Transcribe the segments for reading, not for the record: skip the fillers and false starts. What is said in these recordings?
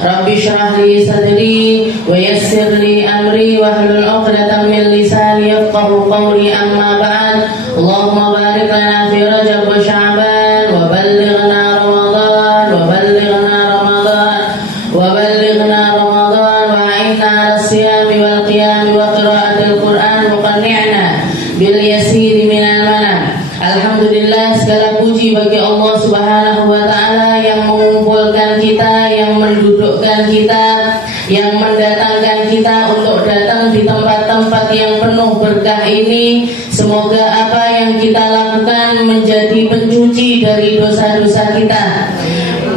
Rabbi shrah li sadri wa yassir li amri wahlul 'uqdatam min lisani yafqahu qawli. Amma ba'd. Allahumma barik lana fi Rajab wa Sya'ban wa ballighna Ramadan wa ballighna Ramadan wa ballighna Ramadan wa a'inna 'ala as-siyami wal qiyami wa qira'atil Qur'an wa qanni'na bil yasiri minal manam. Alhamdulillah, segala puji bagi Allah Subhanahu wa ta'ala yang mengumpulkan kita, yang mendudukkan kita, yang mendatangkan kita untuk datang di tempat-tempat yang penuh berkah ini. Semoga apa yang kita lakukan menjadi pencuci dari dosa-dosa kita,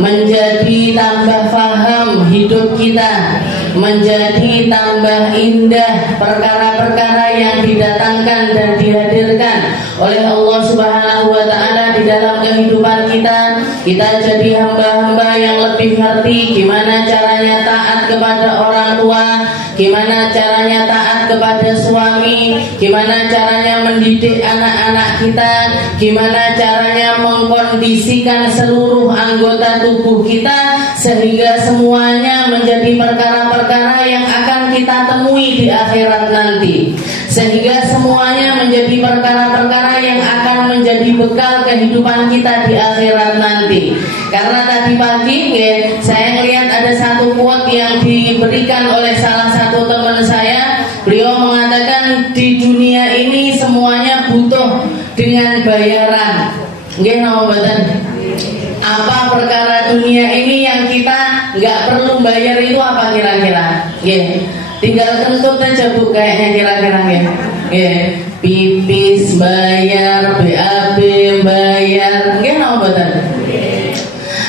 menjadi tambah faham hidup kita, menjadi tambah indah perkara-perkara yang didatangkan dan dihadirkan oleh Allah Subhanahu wa ta'ala di dalam kehidupan kita. Kita jadi hamba-hamba yang lebih ngerti gimana caranya taat kepada orang tua, gimana caranya taat kepada suami, gimana caranya mendidik anak-anak kita, gimana caranya mengkondisikan seluruh anggota tubuh kita sehingga semuanya menjadi perkara-perkara yang akan kita temui di akhirat nanti, sehingga semuanya menjadi perkara-perkara yang akan menjadi bekal kehidupan kita di akhirat nanti. Karena tadi pagi saya melihat ada satu quote yang diberikan oleh salah satu teman saya. Beliau mengatakan di dunia ini semuanya butuh dengan bayaran. Nggih napa mboten? Apa perkara dunia ini yang kita nggak perlu bayar itu apa kira-kira? Tinggal kentut aja Bu kayaknya kira-kira pipis bayar, BAB bayar, napa mboten?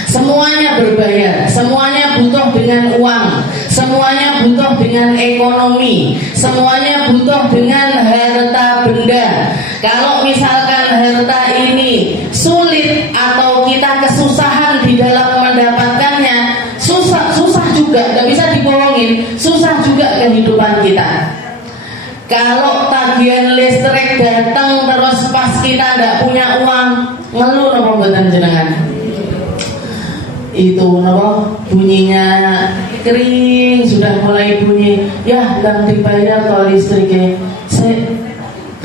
Semuanya berbayar, semuanya butuh dengan uang, semuanya butuh dengan ekonomi, semuanya butuh dengan harta benda. Kalau misalkan harta ini sulit atau kita kesusahan di dalam mendapatkannya, susah juga, nggak bisa dibohongin, susah juga kehidupan kita. Kalau tagihan listrik datang terus pas kita nggak punya uang, ngeluh napa mboten jenengan? Itu napa bunyinya kering, sudah mulai bunyi, ya ndang dibayar kalau listriknya, saya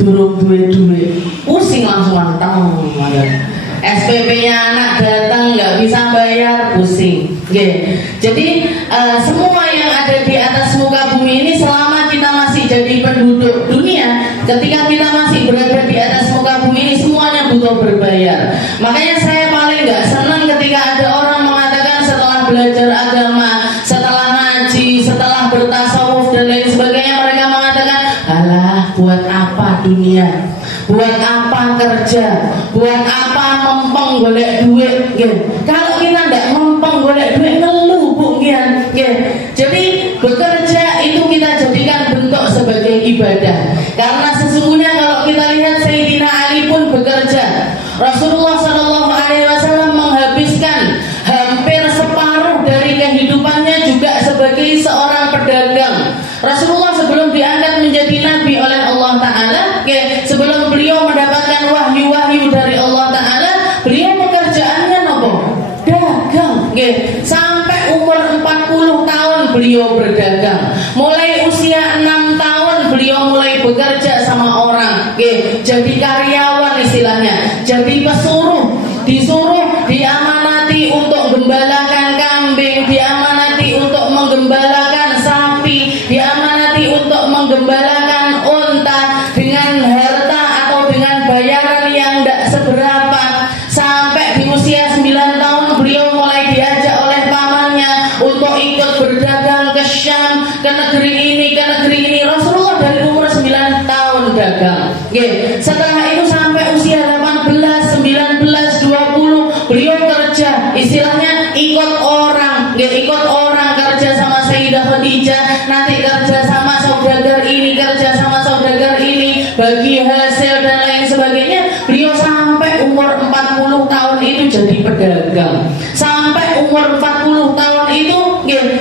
durung duwe, pusing langsung manteng. SPP-nya anak datang nggak bisa bayar, pusing. Jadi semua yang ada di atas muka bumi ini, selama kita masih jadi penduduk dunia, ketika kita masih berada di atas muka bumi ini, semuanya butuh berbayar. Makanya saya paling nggak senang ketika ada orang mengatakan setelah belajar agama, setelah ngaji, setelah bertasawuf dan lain sebagainya, mereka mengatakan, alah buat apa dunia, buat apa kerja, buat apa mempeng golek duit. Kalau kita tidak mempeng golek duit, ngeluh Bu. Jadi bekerja itu kita jadikan bentuk sebagai ibadah. Karena sesungguhnya kalau kita lihat Sayyidina Ali pun bekerja. Rasulullah SAW menghabiskan hampir separuh dari kehidupannya juga sebagai seorang pedagang. Rasulullah sebelum diangkat menjadi nabi oleh Allah Ta'ala, sebelum beliau mendapatkan wahyu-wahyu dari Allah Ta'ala, beliau pekerjaannya nopo? Dagang. Sampai umur 40 tahun beliau berdagang. Mulai usia 6 tahun beliau mulai bekerja sama orang, jadi karyawan istilahnya, jadi pesuruh, disuruh, diamanati untuk gembalakan kambing, diamanati untuk menggembalakan sapi, diamanati untuk menggembalakan unta dengan harta atau dengan bayaran yang tidak seberapa. Sampai di usia 9 tahun beliau mulai diajak oleh pamannya untuk ikut berdagang ke Syam, ke negeri ini. Rasulullah dari umur 9 tahun dagang. Setelah itu sampai usia 18, 19, 20 beliau kerja, istilahnya ikut orang kerja sama Sayyidah Khadijah, nanti kerja sama saudagar ini, kerja sama saudagar ini, bagi hasil dan lain sebagainya. Beliau sampai umur 40 tahun itu jadi pedagang. Sampai umur 40 tahun itu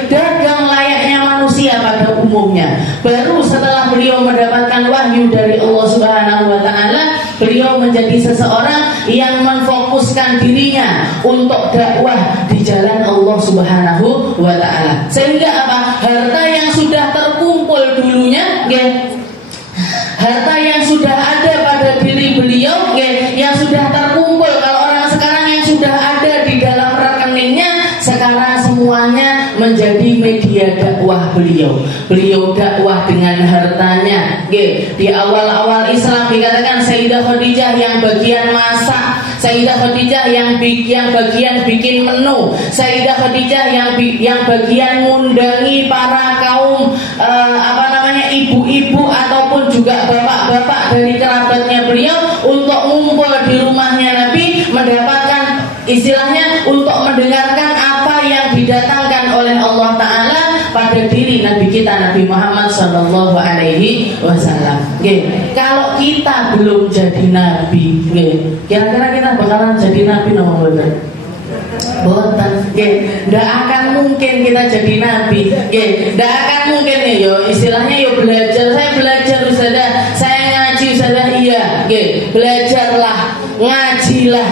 dagang layaknya manusia pada umumnya. Baru setelah beliau mendapatkan wahyu dari Allah Subhanahu wa ta'ala, beliau menjadi seseorang yang memfokuskan dirinya untuk dakwah di jalan Allah Subhanahu wa ta'ala. taala. Sehingga apa? Harta yang sudah terkumpul dulunya, harta yang sudah ada pada diri beliau, yang sudah terkumpul. Kalau orang sekarang yang sudah ada di dalam rekeningnya, sekarang semuanya menjadi media dakwah beliau. Beliau dakwah dengan hartanya. Di awal-awal Islam dikatakan Sayyidah Khadijah yang bagian masak, Sayyidah Khadijah yang bagian bikin menu, Sayyidah Khadijah yang bagian ngundangi para kaum ibu-ibu ataupun juga bapak-bapak dari kerabatnya beliau untuk ngumpul di rumahnya Nabi, mendapatkan istilahnya untuk mendengarkan apa yang didatangkan oleh Allah Ta'ala pada diri Nabi kita, Nabi Muhammad Sallallahu Alaihi Wasallam. Kalau kita belum jadi Nabi, kira-kira kita bakalan jadi Nabi nomor berapa? Boten, nggak akan mungkin kita jadi Nabi, nggak akan mungkin istilahnya belajar. Saya belajar Ustazah, saya ngaji Ustazah, iya, belajarlah, ngajilah,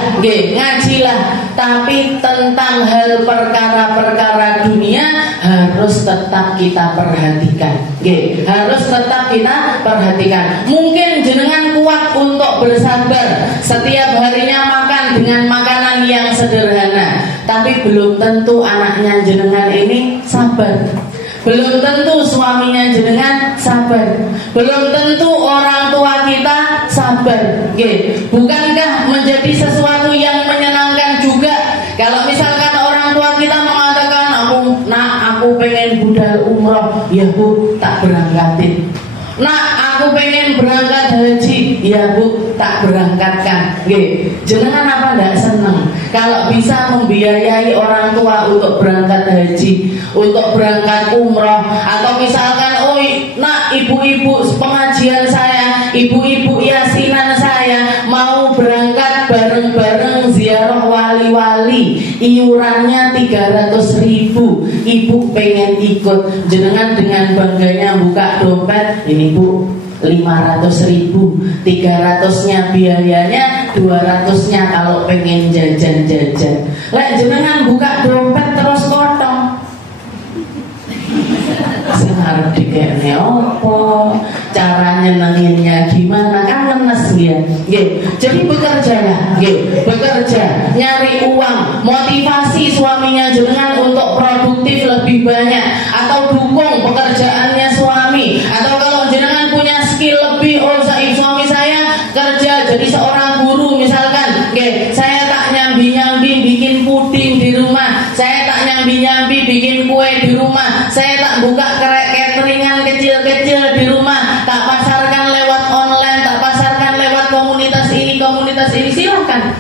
tapi tentang hal perkara-perkara dunia harus tetap kita perhatikan, harus tetap kita perhatikan. Mungkin jenengan kuat untuk bersabar setiap harinya makan dengan makanan yang sederhana, tapi belum tentu anaknya jenengan ini sabar. Belum tentu suaminya jenengan sabar. Belum tentu orang tua kita sabar. Bukankah menjadi sesuatu yang menyenangkan juga kalau misalkan orang tua kita mengatakan, aku pengen budal umroh, ya Bu, tak berangkatin. Aku pengen berangkat haji, ya Bu, tak berangkatkan. Jenengan apa ndak seneng kalau bisa membiayai orang tua untuk berangkat haji, untuk berangkat umroh, atau misalkan ibu-ibu pengajian saya, ibu-ibu yasinan saya mau berangkat bareng-bareng ziarah wali-wali, iurannya 300.000, ibu pengen ikut, jenengan dengan bangganya buka dompet, ini Bu 500.000, 300-nya biayanya, 200-nya kalau pengen jajan-jajan. Lek jenengan buka dompet terus kotong, harus dikene opo, cara nyenenginnya gimana, kan lemes ya. Jadi bekerjalah, bekerja, nyari uang, motivasi suaminya jenengan untuk produktif lebih banyak, atau dukung pekerjaannya suami, atau kalau jenengan punya skill lebih, suami saya kerja jadi seorang guru misalkan, saya tak nyambi-nyambi bikin puding di rumah, saya tak nyambi-nyambi bikin kue di rumah, saya tak buka cateringan kecil-kecil di rumah, tak pasarkan lewat online, tak pasarkan lewat komunitas ini, silahkan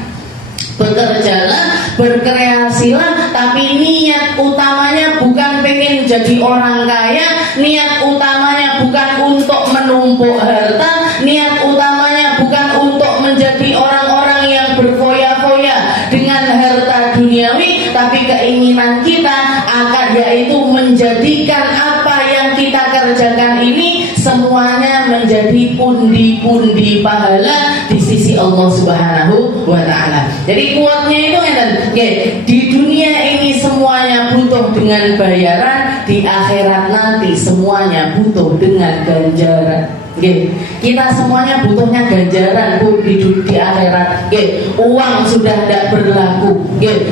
bekerjalah, berkreasilah, tapi niat utamanya bukan pengen jadi orang kaya, niat utamanya bukan untuk menumpuk harta, niat utamanya bukan untuk menjadi orang-orang yang berfoya-foya dengan harta duniawi, tapi keinginan kita akan yaitu menjadikan apa yang kita kerjakan ini semuanya menjadi pundi-pundi pahala di sisi Allah Subhanahu wa Ta'ala. Jadi kuatnya itu di dunia ini semuanya butuh dengan bayaran, di akhirat nanti semuanya butuh dengan ganjaran. Kita semuanya butuhnya ganjaran Bu di akhirat. Uang sudah tidak berlaku,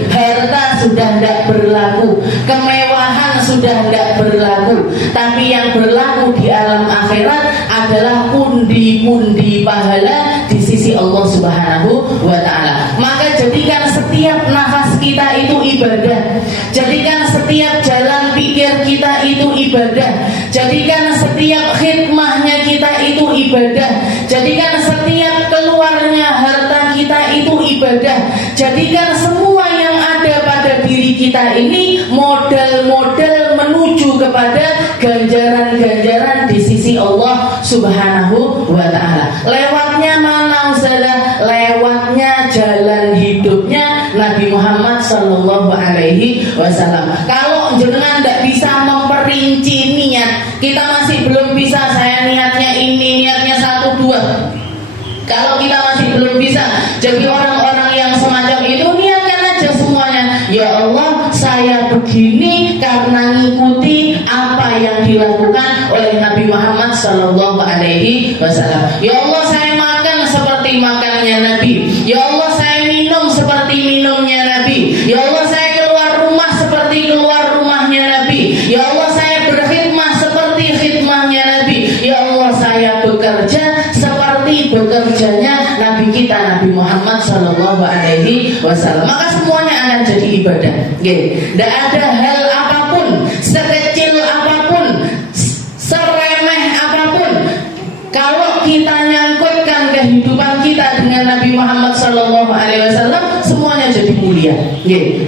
harta sudah tidak berlaku, kemewahan sudah tidak berlaku, tapi yang berlaku di alam akhirat adalah pundi-pundi pahala di sisi Allah Subhanahu wa Ta'ala. Maka jadikan setiap nafas kita itu ibadah, jadikan setiap jalan pikir kita itu ibadah, jadikan setiap khidmahnya kita itu ibadah, jadikan setiap keluarnya harta kita itu ibadah, jadikan semua yang ada pada diri kita ini modal-modal menuju kepada ganjaran-ganjaran di sisi Allah Subhanahu wa Ta'ala. Lewatnya mana Ustazah? Lewatnya jalan hidupnya Nabi Muhammad Sallallahu Alaihi Wasallam. Kalau jenengan tidak bisa memperinci niat, kita masih belum bisa, saya niatnya ini, niatnya 1, 2. Kalau kita masih belum bisa jadi orang-orang yang semacam itu, niatkan aja semuanya. Ya Allah, saya begini karena ngikutin wasallam. Ya Allah, saya makan seperti makannya Nabi. Ya Allah, saya minum seperti minumnya Nabi. Ya Allah, saya keluar rumah seperti keluar rumahnya Nabi. Ya Allah, saya berkhidmah seperti khidmahnya Nabi. Ya Allah, saya bekerja seperti bekerjanya Nabi kita, Nabi Muhammad Sallallahu Alaihi Wasallam. Maka semuanya akan jadi ibadah. Tidak ada hal apapun, sekecil apapun, seremeh apapun, kalau kita nyangkutkan kehidupan kita dengan Nabi Muhammad Sallallahu Alaihi Wasallam, semuanya jadi mulia,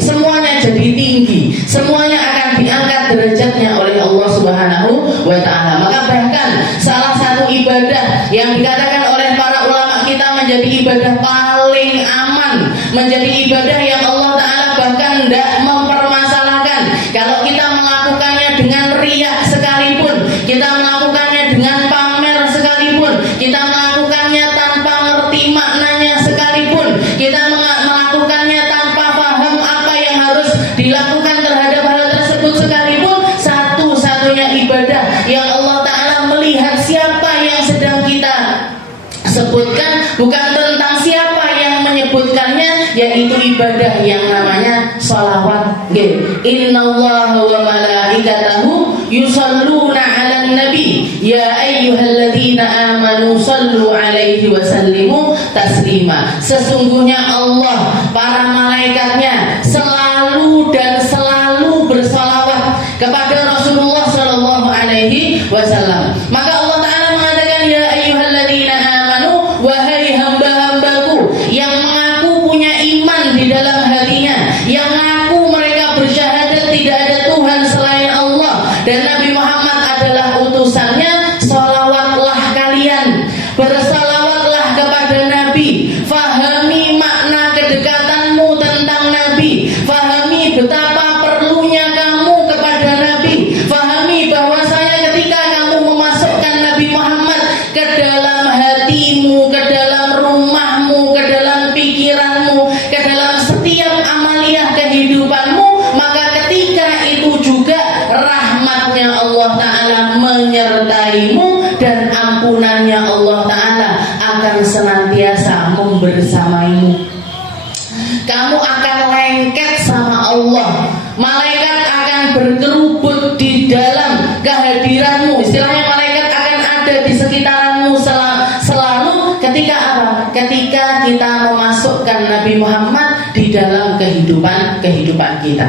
semuanya jadi tinggi, semuanya akan diangkat derajatnya oleh Allah Subhanahu wa Ta'ala. Maka bahkan salah satu ibadah yang dikatakan oleh para ulama kita menjadi ibadah paling aman, menjadi ibadah yang Allah Ta'ala bahkan tidak mempermasalahkan. Kalau kita melakukannya dengan riya sekalipun, kita melakukannya dengan pamer sekalipun, kita melakukannya tanpa ngerti maknanya sekalipun, kita melakukannya tanpa paham apa yang harus dilakukan terhadap hal tersebut sekalipun, satu-satunya ibadah yang Allah Ta'ala melihat siapa yang sedang kita sebutkan, bukan tentang siapa yang menyebutkannya, yaitu ibadah yang namanya sholawat. Innallaha wa malaikatahu yusalluna 'alan nabi ya ayyuhalladzina amanu sallu 'alaihi wa sallimu taslima. Sesungguhnya Allah, para malaikatnya selalu dan selalu bersalawat kepada Rasulullah Sallallahu Alaihi Wasallam. Maka Allah Ta'ala mengatakan, ya ayyuhalladzina amanu, wahai hamba-hambaku yang mengaku punya iman di dalam hatinya, yang mengaku mereka bersyahadat tidak ada Tuhan selain Allah dan Nabi Muhammad adalah utusannya, sholawatlah kalian, bersalawatlah kepada Nabi, fahami makna kedekatanmu tentang Nabi, fahami betapa perlunya kamu kepada Nabi, fahami bahwasanya ketika kamu memasukkan Nabi Muhammad ke dalam hatimu, ke dalam rumahmu, ke dalam pikiranmu, ke dalam setiap amaliyah kehidupanmu, maka ketika itu juga rahmatnya Allah Ta'ala menyertaimu dan ampunannya Allah Ta'ala akan senantiasa membersamaimu. Kamu akan lengket sama Allah, malaikat akan berkerubut di dalam kehadiranmu. Istilahnya malaikat akan ada di sekitaranmu selalu ketika apa? Ketika kita memasukkan Nabi Muhammad di dalam kehidupan kita.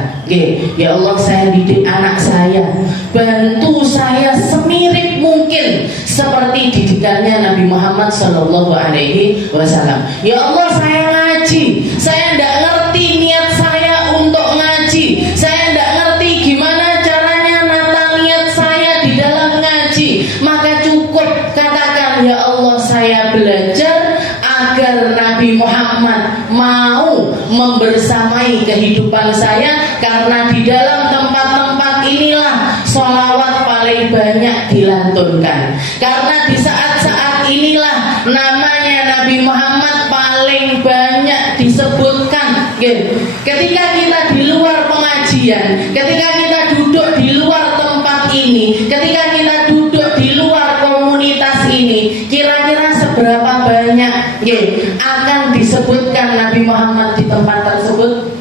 Ya Allah, saya didik anak saya, bantu saya semirip mungkin seperti didikannya Nabi Muhammad Sallallahu Alaihi Wasallam. Ya Allah, saya ngaji, saya tidak ngerti niat saya untuk ngaji, saya tidak ngerti gimana caranya nata niat saya di dalam ngaji, maka cukup katakan, ya Allah, saya belajar agar Nabi Muhammad mau membersamai kehidupan saya, karena di dalam tempat-tempat inilah sholawat paling banyak dilantunkan, karena di saat-saat inilah namanya Nabi Muhammad paling banyak disebutkan. Ketika kita di luar pengajian, ketika kita duduk di luar tempat ini, ketika kita duduk di luar komunitas ini, kira-kira seberapa banyak akan disebutkan Nabi Muhammad di tempat tersebut?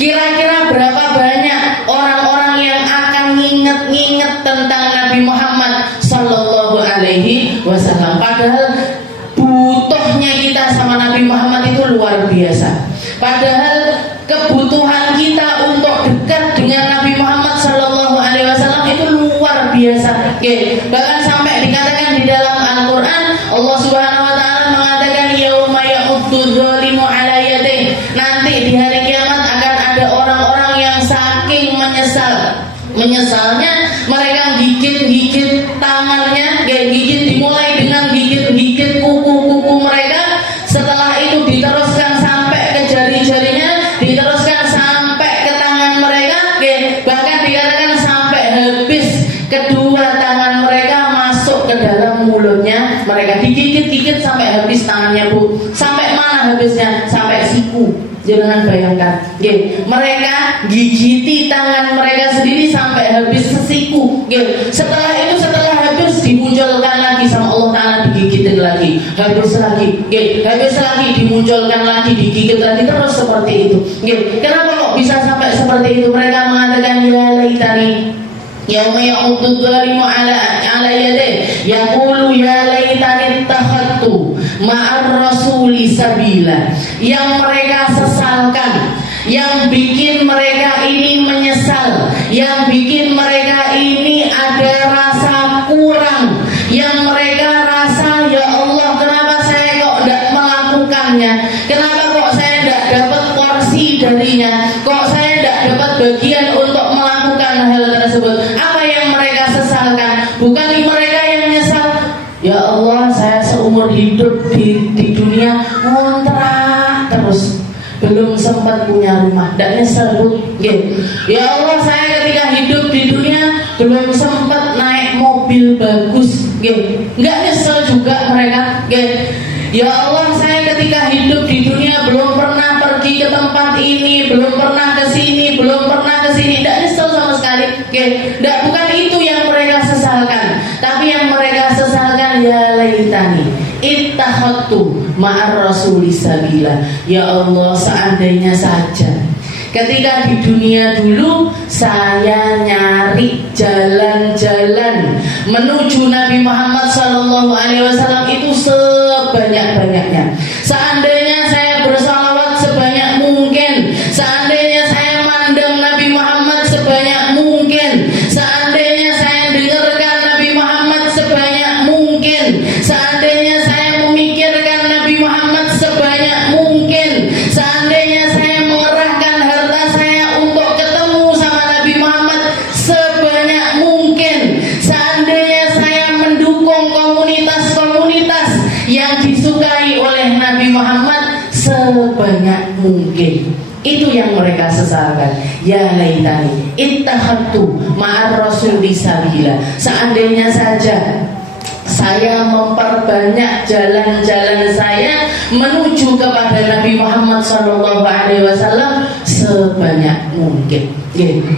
Kira-kira berapa banyak orang-orang yang akan nginget-nginget tentang Nabi Muhammad Sallallahu Alaihi Wasallam? Padahal butuhnya kita sama Nabi Muhammad itu luar biasa. Padahal kebutuhan kita untuk dekat dengan Nabi Muhammad Sallallahu Alaihi Wasallam itu luar biasa. Bahkan sampai dikatakan di dalam Al-Quran, Allah Subhanahu Wa Taala mengatakan, yauma ya'uddu dzalimu ala yadayhi, nanti di hari kiamat akan ada orang-orang yang saking menyesalnya mereka gigit-gigit tangannya, gigit, dimulai dengan gigit-gigit kuku-kuku mereka, setelah itu diteruskan sampai ke jari-jarinya, diteruskan sampai ke tangan mereka, bahkan dikatakan sampai habis kedua tangan mereka masuk ke dalam mulutnya mereka, digigit-gigit sampai habis tangannya, Bu. Sampai mana habisnya? Sampai siku. Jangan bayangkan, mereka gigiti tangan mereka sendiri sampai habis sesiku. Setelah itu, setelah habis, dimunculkan lagi sama Allah Ta'ala, digigitin habis lagi, dimunculkan lagi, digigit lagi, terus seperti itu. Kenapa kok bisa sampai seperti itu? Mereka mengatakan ya laitani yauma ya'uddu dzalimu ala yadayhi yaqulu ya laitani ittakhadtu ma'ar rasuli sabila. Yang mereka sesalkan, yang bikin mereka ini menyesal, yang bikin mereka ini ada rasa kurang, yang mereka rasa ya Allah kenapa saya kok tidak melakukannya, kenapa kok saya tidak dapat porsi darinya, kok saya tidak dapat bagian untuk melakukan hal tersebut. Apa yang mereka sesalkan? Bukan mereka yang nyesal, ya Allah saya seumur hidup di dunia ngontrak terus, belum sempat punya rumah, tidak nyesel Bu. Ya Allah saya ketika hidup di dunia belum sempat naik mobil bagus, nggak nyesel juga mereka. Ya Allah saya ketika hidup di dunia belum pernah pergi ke tempat ini, belum pernah ke sini, belum pernah ke sini, tidak nyesel sama sekali. Bukan itu yang mereka sesalkan, tapi yang mereka sesalkan ya laitani ittakhadtu ma'ar rasuli sabila. Ya Allah seandainya saja ketika di dunia dulu saya nyari jalan-jalan menuju Nabi Muhammad SAW itu sebanyak-banyaknya. Seandainya saya bersalawat sebanyak mungkin, seandainya saya mandang Nabi Muhammad sebanyak mungkin, seandainya saya dengarkan Nabi Muhammad sebanyak mungkin, seandainya saya memikirkan Nabi Muhammad sebanyak mungkin, seandainya saya mengerahkan harta saya untuk ketemu sama Nabi Muhammad sebanyak mungkin, seandainya saya mendukung komunitas-komunitas yang disukai oleh Nabi Muhammad sebanyak mungkin. Itu yang mereka sesalkan. Ya laitani ittakhadtu ma'ar rasuli sabila. Seandainya saja saya memperbanyak jalan-jalan saya menuju kepada Nabi Muhammad SAW sebanyak mungkin.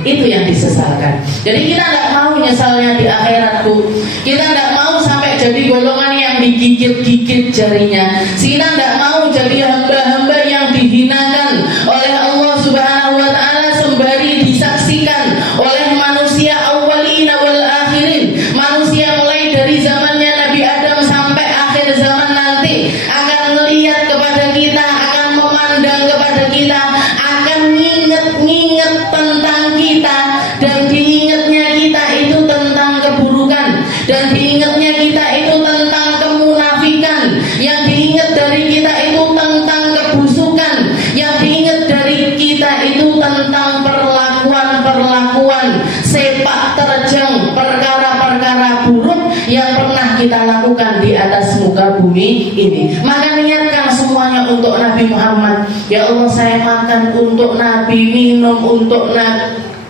Itu yang disesalkan. Jadi kita tidak mau nyesalnya di akhirat Bu. Kita tidak mau sampai jadi golongan yang digigit-gigit jarinya. Kita tidak mau jadi hamba-hamba yang dihinakan oleh Allah Subhanahu wa Ta'ala sembari disaksikan oleh manusia awwalina wal akhirin. Manusia mulai dari zamannya Nabi Adam sampai akhir zaman nanti akan melihat kepada kita, akan memandang kepada kita, akan nginget tentang kita, dan diingatnya kita itu tentang keburukan, dan diingatnya kita itu tentang kemunafikan, yang diingat dari kita itu tentang kebusukan, yang diingat dari kita itu tentang perlakuan-perlakuan sepak terjang, perkara-perkara buruk yang pernah kita lakukan di atas muka bumi ini. Maka niatkan semuanya untuk Nabi Muhammad. Ya Allah saya makan untuk Nabi, minum untuk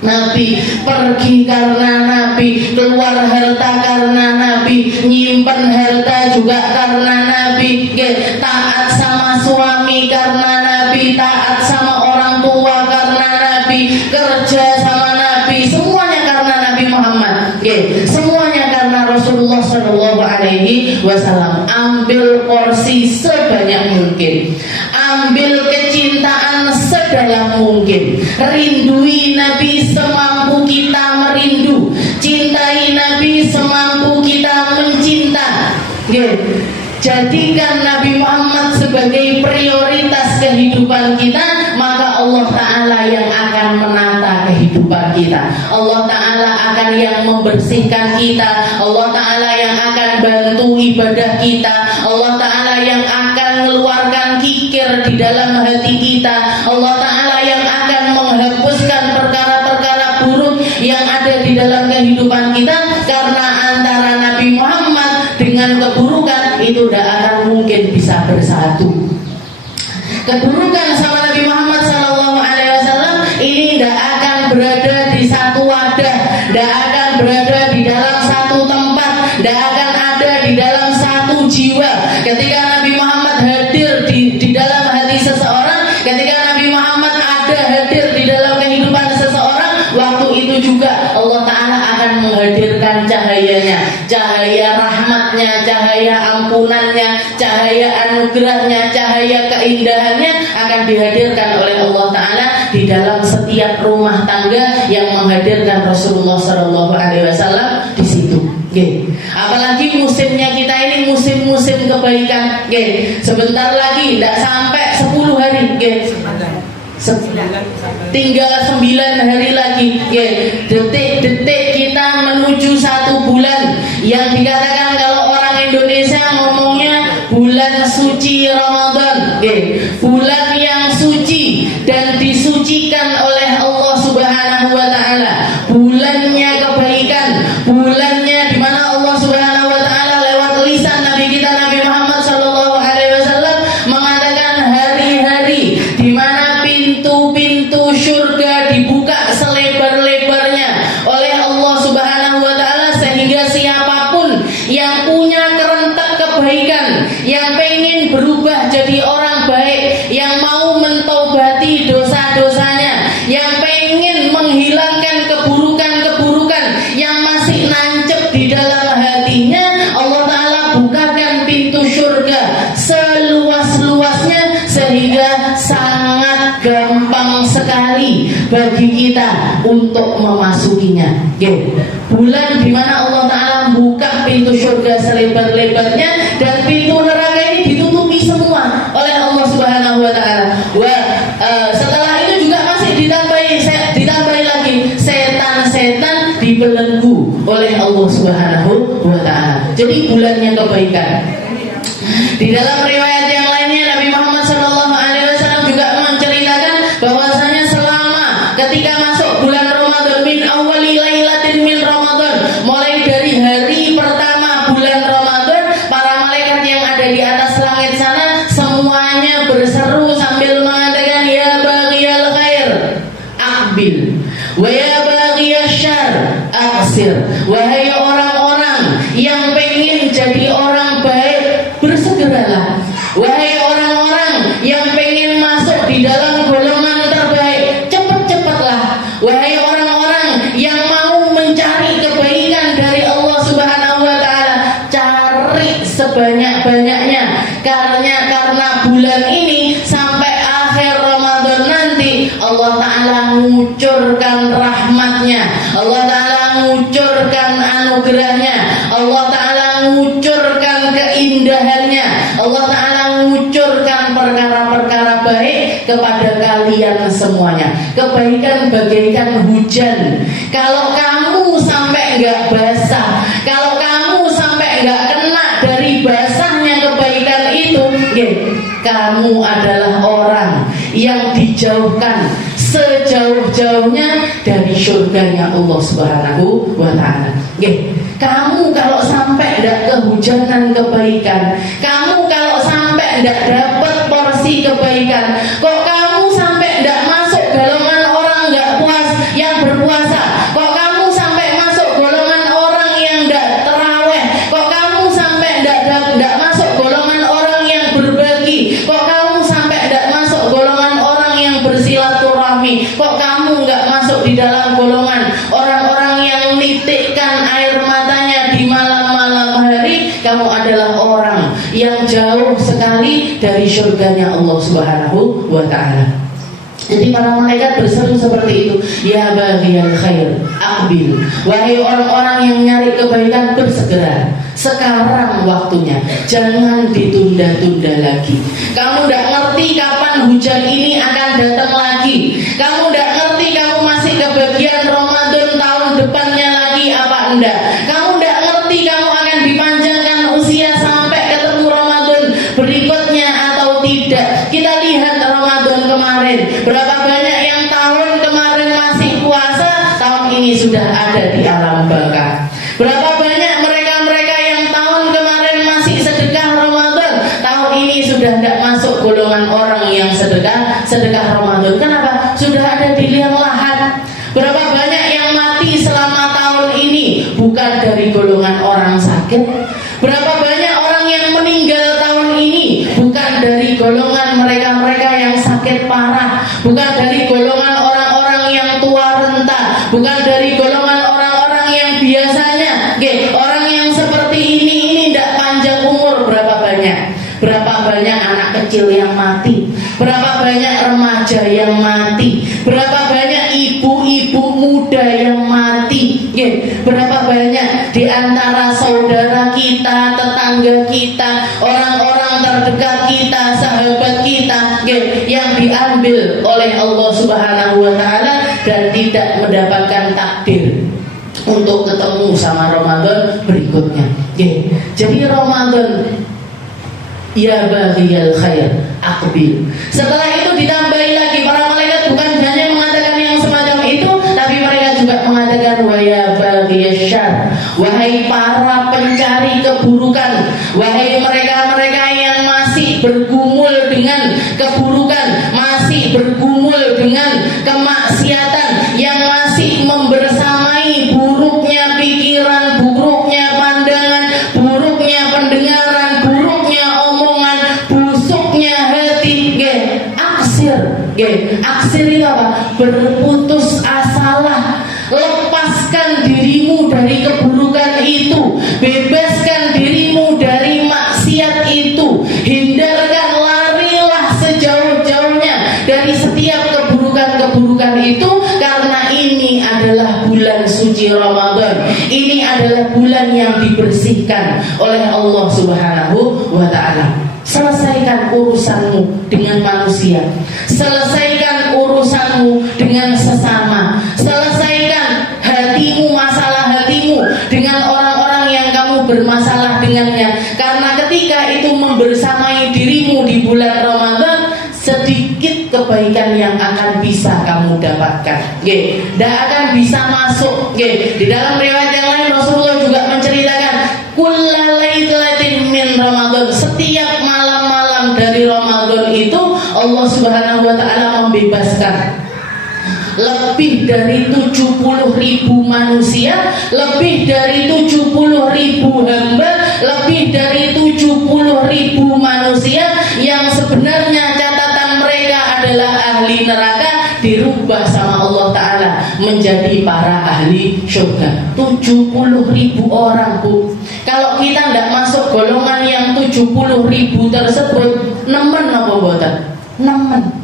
Nabi, pergi karena Nabi, keluar harta karena Nabi, nyimpen harta juga karena Nabi, taat sama suami karena Nabi, taat sama orang tua karena Nabi, kerja sama Nabi, semuanya karena Nabi Muhammad. Semuanya karena Rasulullah SAW. Ambil porsi sebanyak mungkin, ambil kecintaan sedalam mungkin, rindui Nabi semampu kita merindu, cintai Nabi semampu kita mencinta. Jadikan Nabi Muhammad sebagai prioritas kehidupan kita, maka Allah Ta'ala yang akan menata kehidupan kita. Allah Ta'ala akan yang membersihkan kita. Allah Ta'ala yang akan bantu ibadah kita. Allah Ta'ala yang akan mengeluarkan kikir di dalam hati kita. Allah Ta'ala yang akan menghapuskan perkara-perkara buruk yang ada di dalam kehidupan kita. Karena antara Nabi Muhammad dengan keburukan itu tidak akan mungkin bisa bersatu. Keburukan sama Nabi Muhammad SAW ini tidak akan berada di satu wadah, tidak akan berada di dalam satu tempat, tidak akan ada di dalam satu jiwa. Ketika Nabi Muhammad hadir di dalam hati seseorang, ketika Nabi Muhammad ada hadir di dalam kehidupan seseorang, waktu itu juga Allah Ta'ala akan menghadirkan dihadirkan cahayanya, cahaya rahmatnya, cahaya ampunannya, cahaya anugerahnya, cahaya keindahannya akan dihadirkan oleh Allah Ta'ala di dalam setiap rumah tangga yang menghadirkan Rasulullah SAW di situ. Okay. Apalagi musimnya kita ini musim-musim kebaikan. Okay. Sebentar lagi, tidak sampai 10 hari. Okay. Tinggal 9 hari lagi. Okay. Detik-detik kita menuju 1 bulan yang dikatakan kalau orang Indonesia ngomongnya bulan suci Ramadan. Okay. Bulan yang suci dan disucikan oleh Allah Subhanahu wa Ta'ala. Bulannya kebaikan, bulannya di mana Allah Subhanahu wa Ta'ala lewat lisan Nabi kita Nabi Muhammad SAW mengatakan hari-hari di mana pintu-pintu surga dibuka selebar-lebarnya oleh Allah Subhanahu wa Ta'ala, sehingga siapapun yang punya kerentak kebaikan, yang pengen berubah jadi orang baik, yang mau mentobati dosa-dosanya, yang pengen menghilangkan keburukan-keburukan yang masih nancep di dalam hatinya, Allah Ta'ala bukakan pintu surga seluas-luasnya sehingga sangat gampang sekali bagi kita untuk memasukinya. Okay. Bulan di mana Allah Ta'ala buka pintu surga selebar-lebarnya dan pintu neraka ini ditutupi semua oleh Allah Subhanahu wa Ta'ala. Setelah itu juga masih ditambahi lagi setan-setan dibelenggu oleh Allah Subhanahu wa Ta'ala. Jadi bulannya kebaikan. Di dalam riwayat yang lainnya Nabi Muhammad SAW juga menceritakan bahwasanya selama ketika masuk bulan Ramadan, min awwali lailatin min Ramadan, mulai dari hari pertama bulan Ramadan, para malaikat yang ada di atas langit sana semuanya berseru sambil mengatakan ya baghiyal khair aqbil wa ya baghiyasy syarr aqsir. Wahai orang-orang yang pengen jadi orang baik, bersegeralah. Wahai orang-orang yang pengen masuk di dalam golongan terbaik, cepat-cepatlah. Wahai orang-orang yang mau mencari kebaikan dari Allah Subhanahu wa Ta'ala, cari sebanyak-banyaknya. Karena bulan ini sampai akhir Ramadan nanti Allah Ta'ala mengucurkan rahmatnya, Allah Ta'ala mengucurkan anugerahnya, Allah Ta'ala mengucurkan keindahannya, Allah Ta'ala mengucurkan perkara-perkara baik kepada kalian semuanya. Kebaikan bagaikan hujan. Kalau kamu sampai enggak basah, kalau kamu sampai enggak kena dari basahnya kebaikan itu, kamu adalah orang yang dijauhkan sejauh-jauhnya dari surganya Allah Subhanahu wa Ta'ala. Kamu kalau sampai tidak kehujanan kebaikan, kamu kalau sampai tidak dapat porsi kebaikan, kok kamu sampai tidak masuk golongan orang nggak puas yang berpuasa, kok kamu sampai masuk golongan orang yang tidak terawih, kok kamu sampai tidak masuk golongan orang yang berbagi, kok kamu sampai tidak masuk golongan orang yang bersilaturahmi, kok kamu nggak masuk di dalam golongan orang-orang yang nitikkan air matanya di malam-malam hari, kamu adalah orang yang jauh sekali dari surganya Allah Subhanahu wa Ta'ala. Jadi para malaikat berseru seperti itu, ya baghiyal khair aqbil. Wahai orang-orang yang nyari kebaikan, bersegera. Sekarang waktunya, jangan ditunda-tunda lagi. Kamu tidak ngerti kapan hujan ini akan datang lagi. Kamu tidak ngerti kamu masih kebagian Ramadan tahun depannya lagi apa enggak. Kamu tidak ngerti kamu akan dipanjangkan usia sampai ketemu Ramadan berikutnya atau tidak. Kita lihat Ramadan kemarin, berapa banyak yang tahun kemarin masih puasa, tahun ini sudah ada di alam baka. Berapa banyak mereka-mereka yang tahun kemarin masih sedekah Ramadan, tahun ini sudah tidak masuk golongan orang yang sedekah Ramadan. Kenapa? Sudah ada di liang lahat. Berapa banyak yang mati selama tahun ini bukan dari golongan orang sakit. Berapa banyak orang yang meninggal tahun ini bukan dari golongan mereka-mereka yang sakit parah, bukan dari golongan orang-orang yang tua renta, bukan dari golongan orang-orang yang biasanya Berapa banyak di antara saudara kita, tetangga kita, orang-orang terdekat kita, sahabat kita yang diambil oleh Allah Subhanahu wa taala dan tidak mendapatkan takdir untuk ketemu sama Ramadan berikutnya. Jadi Ramadan, ya baghiyal khair aqbil. Setelah itu ditambahi lagi, para malaikat bukan hanya mengatakan yang semacam itu, tapi mereka juga mengatakan wa ya baghiyasy syarr, wahai para pencari keburukan, wahai mereka-mereka yang masih bergumul dengan keburukan, masih bergumul dengan kemaksiatan, yang masih membersamai buruknya pikiran, buruknya pandangan, buruknya pendengaran, buruknya omongan, busuknya hati. Aksir itu apa? Berputus asalah. Lepaskan dirimu dari keburukan itu, bebaskan dirimu dari maksiat itu, hindarkan, larilah sejauh-jauhnya dari setiap keburukan-keburukan itu, karena ini adalah bulan suci Ramadan. Ini adalah bulan yang dibersihkan oleh Allah Subhanahu wa taala. Selesaikan urusanmu dengan manusia, selesaikan urusanmu dengan sesama, selesaikan hatimu, masalah hatimu dengan orang-orang yang kamu bermasalah dengannya. Karena ketika itu membersamai dirimu di bulan Ramadan, sedikit kebaikan yang akan bisa kamu dapatkan. Tidak akan bisa masuk. Di dalam riwayat yang lain Rasulullah juga menceritakan kullalailatin min Ramadan, setiap malam-malam dari Ramadan itu Allah Subhanahu wa taala membebaskan lebih dari 70.000 manusia, lebih dari 70.000 hamba, lebih dari 70.000 manusia yang sebenarnya catatan mereka adalah ahli neraka, dirubah sama Allah Ta'ala menjadi para ahli surga. 70.000 orang, Bu. Kalau kita tidak masuk golongan yang 70.000 tersebut, nemen apa boten? Nemen.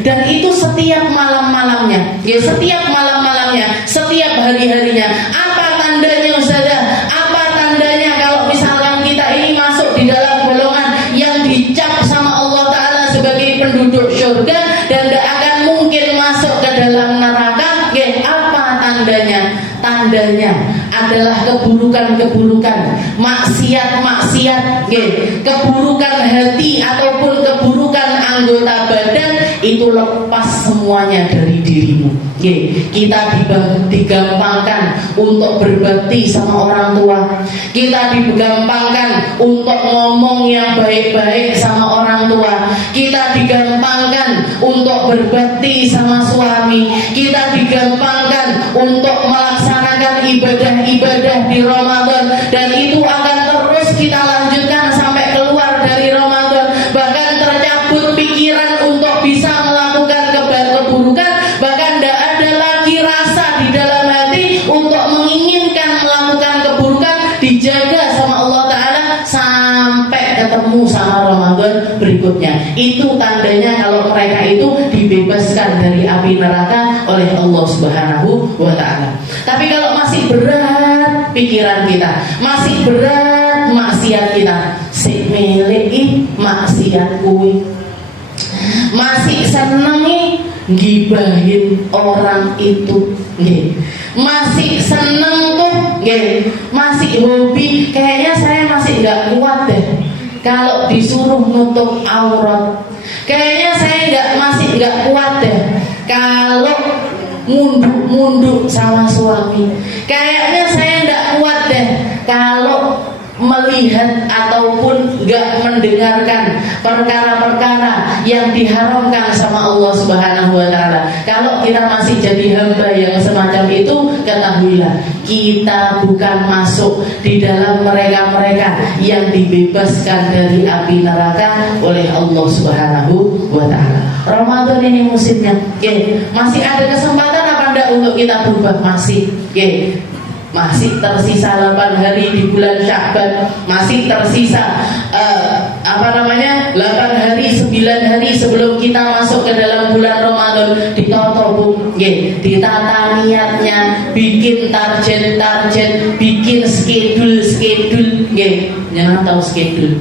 Dan itu setiap malam-malamnya, setiap malam-malamnya, setiap hari-harinya. Apa tandanya, Ustazah? Apa tandanya kalau misalkan kita ini masuk di dalam golongan yang dicap sama Allah Ta'ala sebagai penduduk surga dan tidak akan mungkin masuk ke dalam neraka? Apa tandanya? Tandanya adalah keburukan-keburukan, maksiat-maksiat, keburukan hati ataupun keburukan anggota badan itu lepas semuanya dari dirimu. Kita digampangkan untuk berbakti sama orang tua, kita digampangkan untuk ngomong yang baik-baik sama orang tua, kita digampangkan untuk berbakti sama suami, kita digampangkan untuk melaksanakan ibadah-ibadah di Ramadan, dan itu akan terus kita lanjutkan sampai keluar dari Ramadan. Bahkan tercabut pikiran untuk bisa melakukan keburukan, bahkan tidak ada lagi rasa di dalam hati untuk menginginkan melakukan keburukan. Dijaga sama Allah Ta'ala sampai ketemu sama Ramadan berikutnya. Itu tandanya kalau mereka itu dibebaskan dari api neraka oleh Allah Subhanahu wa Ta'ala. Tapi kalau masih berat pikiran kita, masih berat maksiat kita, sik miliki maksiat kuwi, masih senengi gibahin orang itu, masih seneng tuh, masih hobi. Kayaknya saya masih nggak kuat deh kalau disuruh nutup aurat. Kayaknya saya masih nggak kuat deh kalau munduk-munduk sama suami. Kayaknya saya nggak kuat deh kalau melihat ataupun gak mendengarkan perkara-perkara yang diharamkan sama Allah Subhanahu wa Ta'ala. Kalau kita masih jadi hamba yang semacam itu, ketahuilah kita bukan masuk di dalam mereka-mereka yang dibebaskan dari api neraka oleh Allah Subhanahu wa Ta'ala. Ramadan ini musimnya, masih ada kesempatan apa enggak untuk kita berubah? Masih, masih tersisa 8 hari di bulan Sya'ban, masih tersisa 8 hari 9 hari sebelum kita masuk ke dalam bulan Ramadan. Ditoto Bu, ditata niatnya, bikin target, bikin schedule, jangan tahu schedule.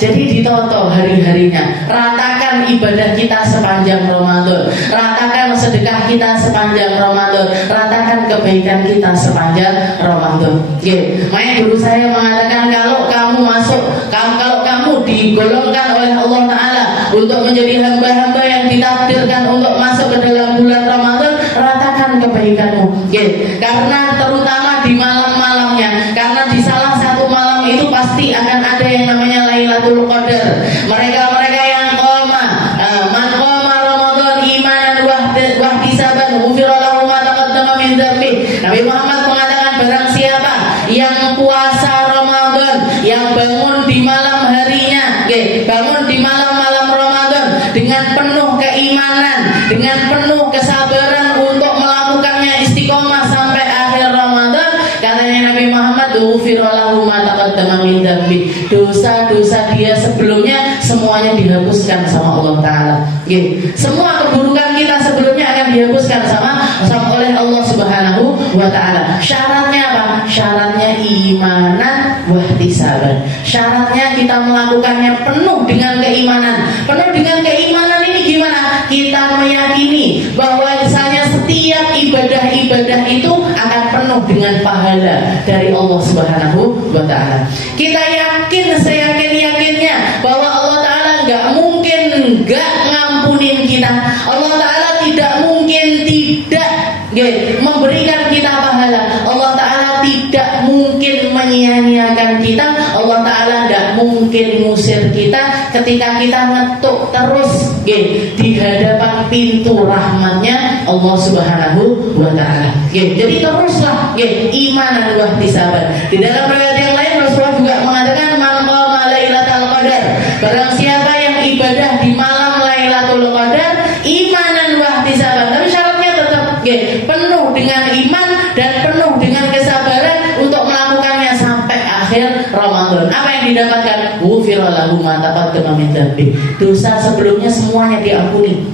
Jadi ditoto hari-harinya, ratakan ibadah kita sepanjang Ramadan, ratakan sedekah kita sepanjang Ramadan, ratakan kebaikan kita sepanjang Ramadan. Makanya guru saya mengatakan kalau kamu digolongkan oleh Allah Ta'ala untuk menjadi hamba-hamba yang ditakdirkan untuk masuk ke dalam bulan Ramadan, ratakan kebaikanmu. Karena terutama di malam-malamnya, karena di salah satu malam itu pasti akan ada yang namanya Lailatul Qadar. Mereka yang man qama Ramadan imanan wahtisaban ghufira lahu ma taqaddama min dzambi. Nabi Muhammad mengatakan barang siapa yang puasa Ramadan, yang bangun di malam harinya, bangun di malam-malam Ramadan dengan penuh keimanan, dengan penuh kesabaran untuk melakukannya istiqomah sampai akhir Ramadan, katanya Nabi Muhammad, ghufira lahu ma taqaddama min dzambi. Dosa-dosa dia sebelumnya semuanya dihapuskan sama Allah Ta'ala. Semua keburukan kita sebelumnya akan dihapuskan oleh Allah Subhanahu wa Ta'ala. Syaratnya apa? Syaratnya imanan wahtisaban. Syaratnya kita melakukannya penuh dengan keimanan. Penuh dengan keimanan ini gimana? Kita meyakini bahwa misalnya setiap ibadah-ibadah itu akan penuh dengan pahala dari Allah Subhanahu wa Ta'ala. Kita yakin seyakin-yakinnya bahwa Allah Ta'ala nggak mungkin nggak ngampunin kita. Allah Ta'ala tidak mungkin tidak memberikan kita pahala. Allah Ta'ala tidak mungkin menyia-nyiakan kita. Allah Ta'ala tidak mungkin ngusir kita ketika kita ngetuk terus di hadapan pintu rahmatnya Allah Subhanahu wa Ta'ala. Jadi teruslah imanan wahtisaban. Di dalam riwayat yang lain Rasulullah juga mengatakan man qama Lailatul Qadar, barang siapa yang ibadah di malam Lailatul Qadar imanan wahtisaban. Tapi syaratnya tetap penuh dengan iman dan penuh dengan kesabaran untuk melakukannya sampai akhir Ramadan. Apa yang didapatkan? Ghufira lahu ma taqaddama min dzambi. Dosa sebelumnya semuanya diampuni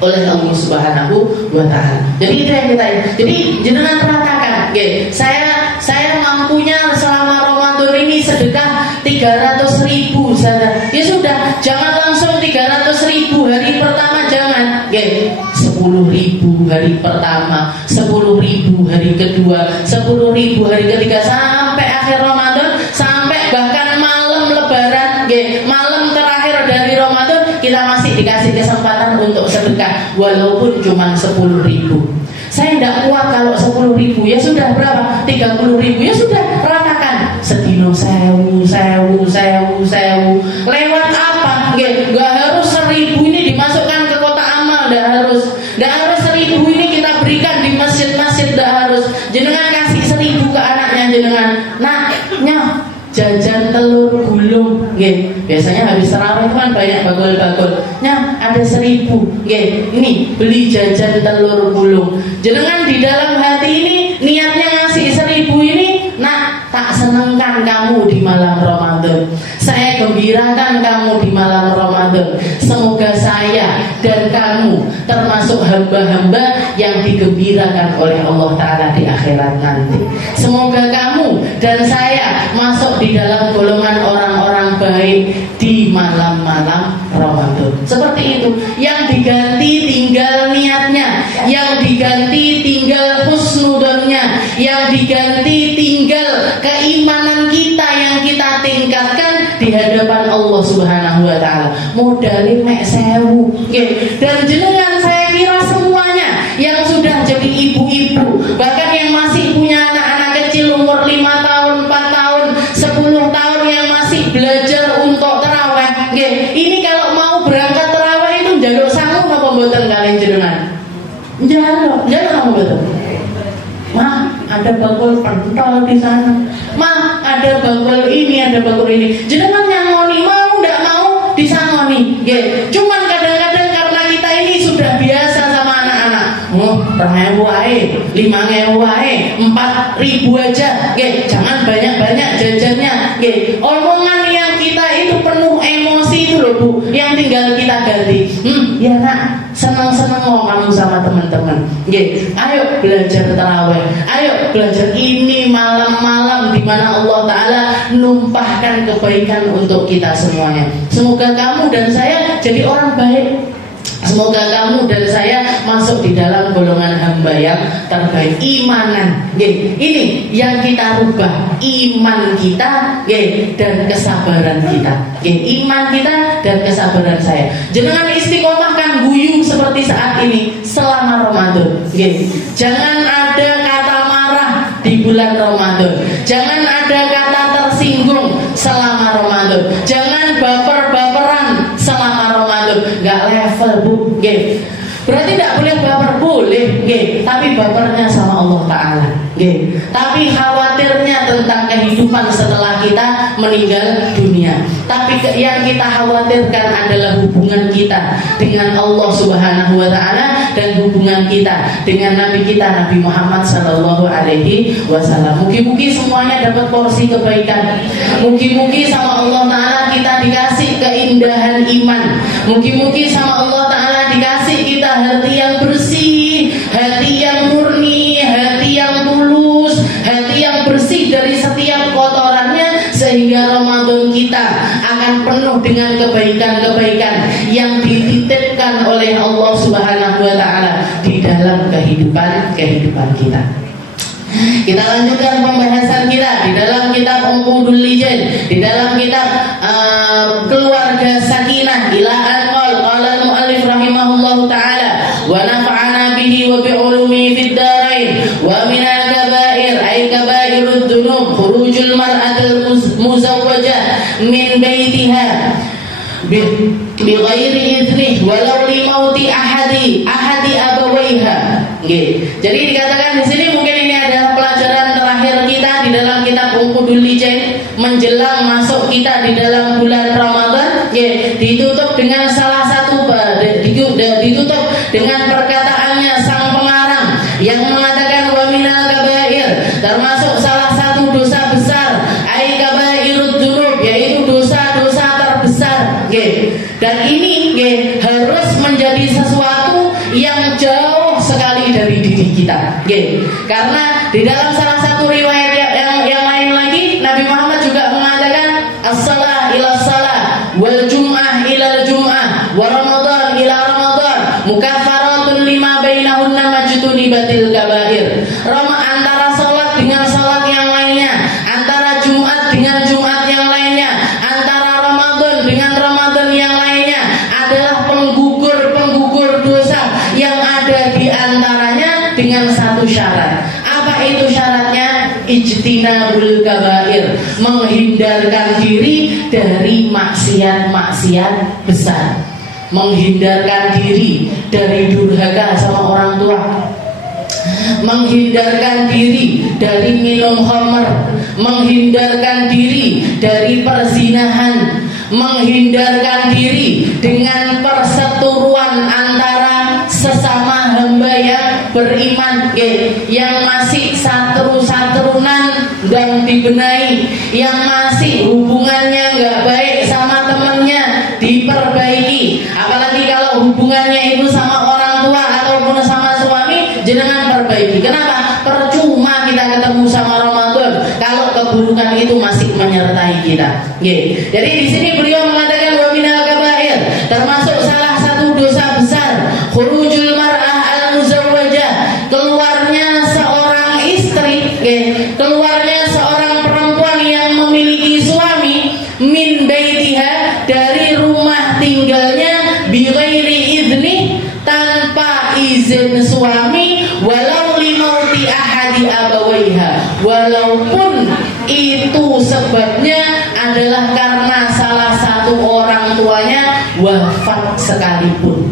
oleh Allah Subhanahu wa Ta'ala. Jadi itu yang kita. Jadi jenengan ratakan. Saya mampunya selama Ramadan ini sedekah 300.000 saja. Ya sudah, jangan langsung 300.000 hari pertama, jangan. 10.000 hari pertama, 10.000 hari kedua, 10.000 hari ketiga sampai akhir Ramadan, sampai bahkan malam Lebaran, malam terakhir dari Ramadan kita masih dikasih kesempatan untuk sedekah walaupun cuma 10.000. Saya tidak kuat kalau 10.000, ya sudah berapa? 30.000, ya sudah ratakan. Sedino 1.000. Lewat apa? Gak harus 1.000 ini dimasukkan ke kotak amal, gak harus 1.000 ini kita berikan di masjid-masjid, gak harus. Jenengan kasih 1.000 ke anaknya jenengan. Naknya jajan telur gulung, biasanya habis tarawih itu kan banyak bagol-bagolnya, ada 1.000, ini beli jajan telur gulung. Jenengan di dalam hati ini niatnya ngasih 1.000 ini, tak senengkan kamu di malam Ramadan, saya gembirakan kamu di malam Ramadan. Semoga saya dan kamu termasuk hamba-hamba yang digembirakan oleh Allah Ta'ala di akhirat nanti. Semoga kamu dan saya masuk di dalam golongan orang-orang baik di malam-malam Ramadan. Seperti itu. Yang diganti tinggal niatnya, yang diganti tinggal husnudonnya, yang diganti tinggal keimanan kita yang kita tingkatkan di hadapan Allah Subhanahu wa Ta'ala. Modalin mek 1.000. Dan jenengan saya kira semuanya yang sudah jadi ibu-ibu, bahkan yang masih punya anak-anak kecil umur 5 tahun, 4 tahun, 10 tahun yang masih belajar untuk tarawih. Ini kalau mau berangkat tarawih itu njaluk sangu apa mboten kalian jenengan? Njaluk apa mboten? Mah, ada bakul pentol di sana. Mah, ada bakul ini, ada bakul ini. Jenengan nyangoni, mau ndak mau disangoni. Cuman kadang-kadang karena kita ini sudah biasa sama anak-anak. 2.000 ae, 5.000 ae, 4.000 aja. Nggih, jangan banyak-banyak jajannya. Nggih, omongan yang kita itu penuh emosi itu loh Bu, yang tinggal kita ganti. Ya nak, senang-senang ngomong kamu sama teman-teman. Nggih, ayo belajar tarawih. Ayo belajar ini malam-malam di mana Allah Taala numpahkan kebaikan untuk kita semuanya. Semoga kamu dan saya jadi orang baik. Semoga kamu dan saya masuk di dalam golongan hamba yang terbaik, imanan. Ini yang kita rubah, iman kita dan kesabaran kita. Iman kita dan kesabaran saya. Jangan istiqomahkan guyu seperti saat ini selama Ramadan. Jangan ada kata marah di bulan Ramadan. Jangan ada kata tersinggung selama Ramadan. Jangan baper-baperan selama Ramadan. Gak level Bu. Berarti tidak boleh baper, boleh, tapi bapernya sama Allah Ta'ala. Tapi khawatirnya tentang kehidupan setelah kita meninggal dunia. Tapi yang kita khawatirkan adalah hubungan kita dengan Allah Subhanahu wa Ta'ala dan hubungan kita dengan Nabi kita, Nabi Muhammad Sallallahu Alaihi Wasallam. Mugi-mugi semuanya dapat porsi kebaikan. Mugi-mugi sama Allah Ta'ala kita dikasih keindahan iman. Mugi-mugi sama Allah Ta'ala dikasih kita hati yang bersih, hati yang murni, hati yang tulus, hati yang bersih dari setiap kotorannya, sehingga Ramadan kita akan penuh dengan kebaikan-kebaikan yang dititipkan oleh Allah Subhanahu wa Ta'ala di dalam kehidupan kita. Kita lanjutkan pembahasan kita di dalam kitab Uqudul Lijan, di dalam kitab Keluarga Sakinah ila al-qal qala al-muallif rahimahullahu taala wa nafa'ana bihi wa bi ulumi fid darain wa min al-kaba'ir ay kaba'irud dzunub khurujul mar'atul muzawwajah min baitiha bighairi idnih walau li mauti ahadi abawaiha. Jadi dikatakan di sini, mungkin ini adalah pelajaran terakhir kita di dalam kitab Uqudul Lijan menjelang masuk kita di dalam bulan Ramadan. Ditutup dengan salah satu ditutup dengan perkataannya sang pengarang yang mengatakan wa minal kabair, termasuk salah satu dosa besar ai kabairud dzunub, yaitu dosa-dosa terbesar. Dan ini harus menjadi sesuatu yang jauh sekali dari diri kita. Karena di dalam salah satu riwayat yang lain lagi, Nabi Muhammad juga mengatakan as-salah ila salah wal jum'ah ila jum'ah wa ramadan ila ramadan mukaffaratun lima bainahunna majtunibatil kabair. Antara salat dengan salat yang lainnya, antara Jumat dengan Jumat yang lainnya, antara Ramadan dengan Ramadan yang lainnya adalah penggugur dosa yang ada di antaranya dengan satu syarat. Apa itu syaratnya? Ijtinabul kabair, menghindarkan diri dari maksiat-maksiat besar, menghindarkan diri dari durhaka sama orang tua, menghindarkan diri dari minum khamr, menghindarkan diri dari perzinahan, menghindarkan diri dengan perseteruan antara sesama hamba yang beriman, yang masih satu-satunan dan dibenahi, yang masih hubungannya nggak baik sama temannya diperbaiki. Apalagi kalau hubungannya itu sama orang tua ataupun sama suami, jenengan perbaiki. Kenapa? Percuma kita ketemu sama Ramadan kalau keburukan itu masih menyertai kita. Jadi di sini beliau mengatakan wa minal kabair, termasuk salah satu dosa besar khurujul mar'ah al-muzawwajah, keluarnya seorang istri, keluarnya seorang perempuan yang memiliki suami min baitiha, dari rumah tinggalnya bighairi idni, tanpa izin suami, walau limauti ahadi abawaiha, walaupun itu sebabnya adalah karena salah satu orang tuanya wafat sekalipun.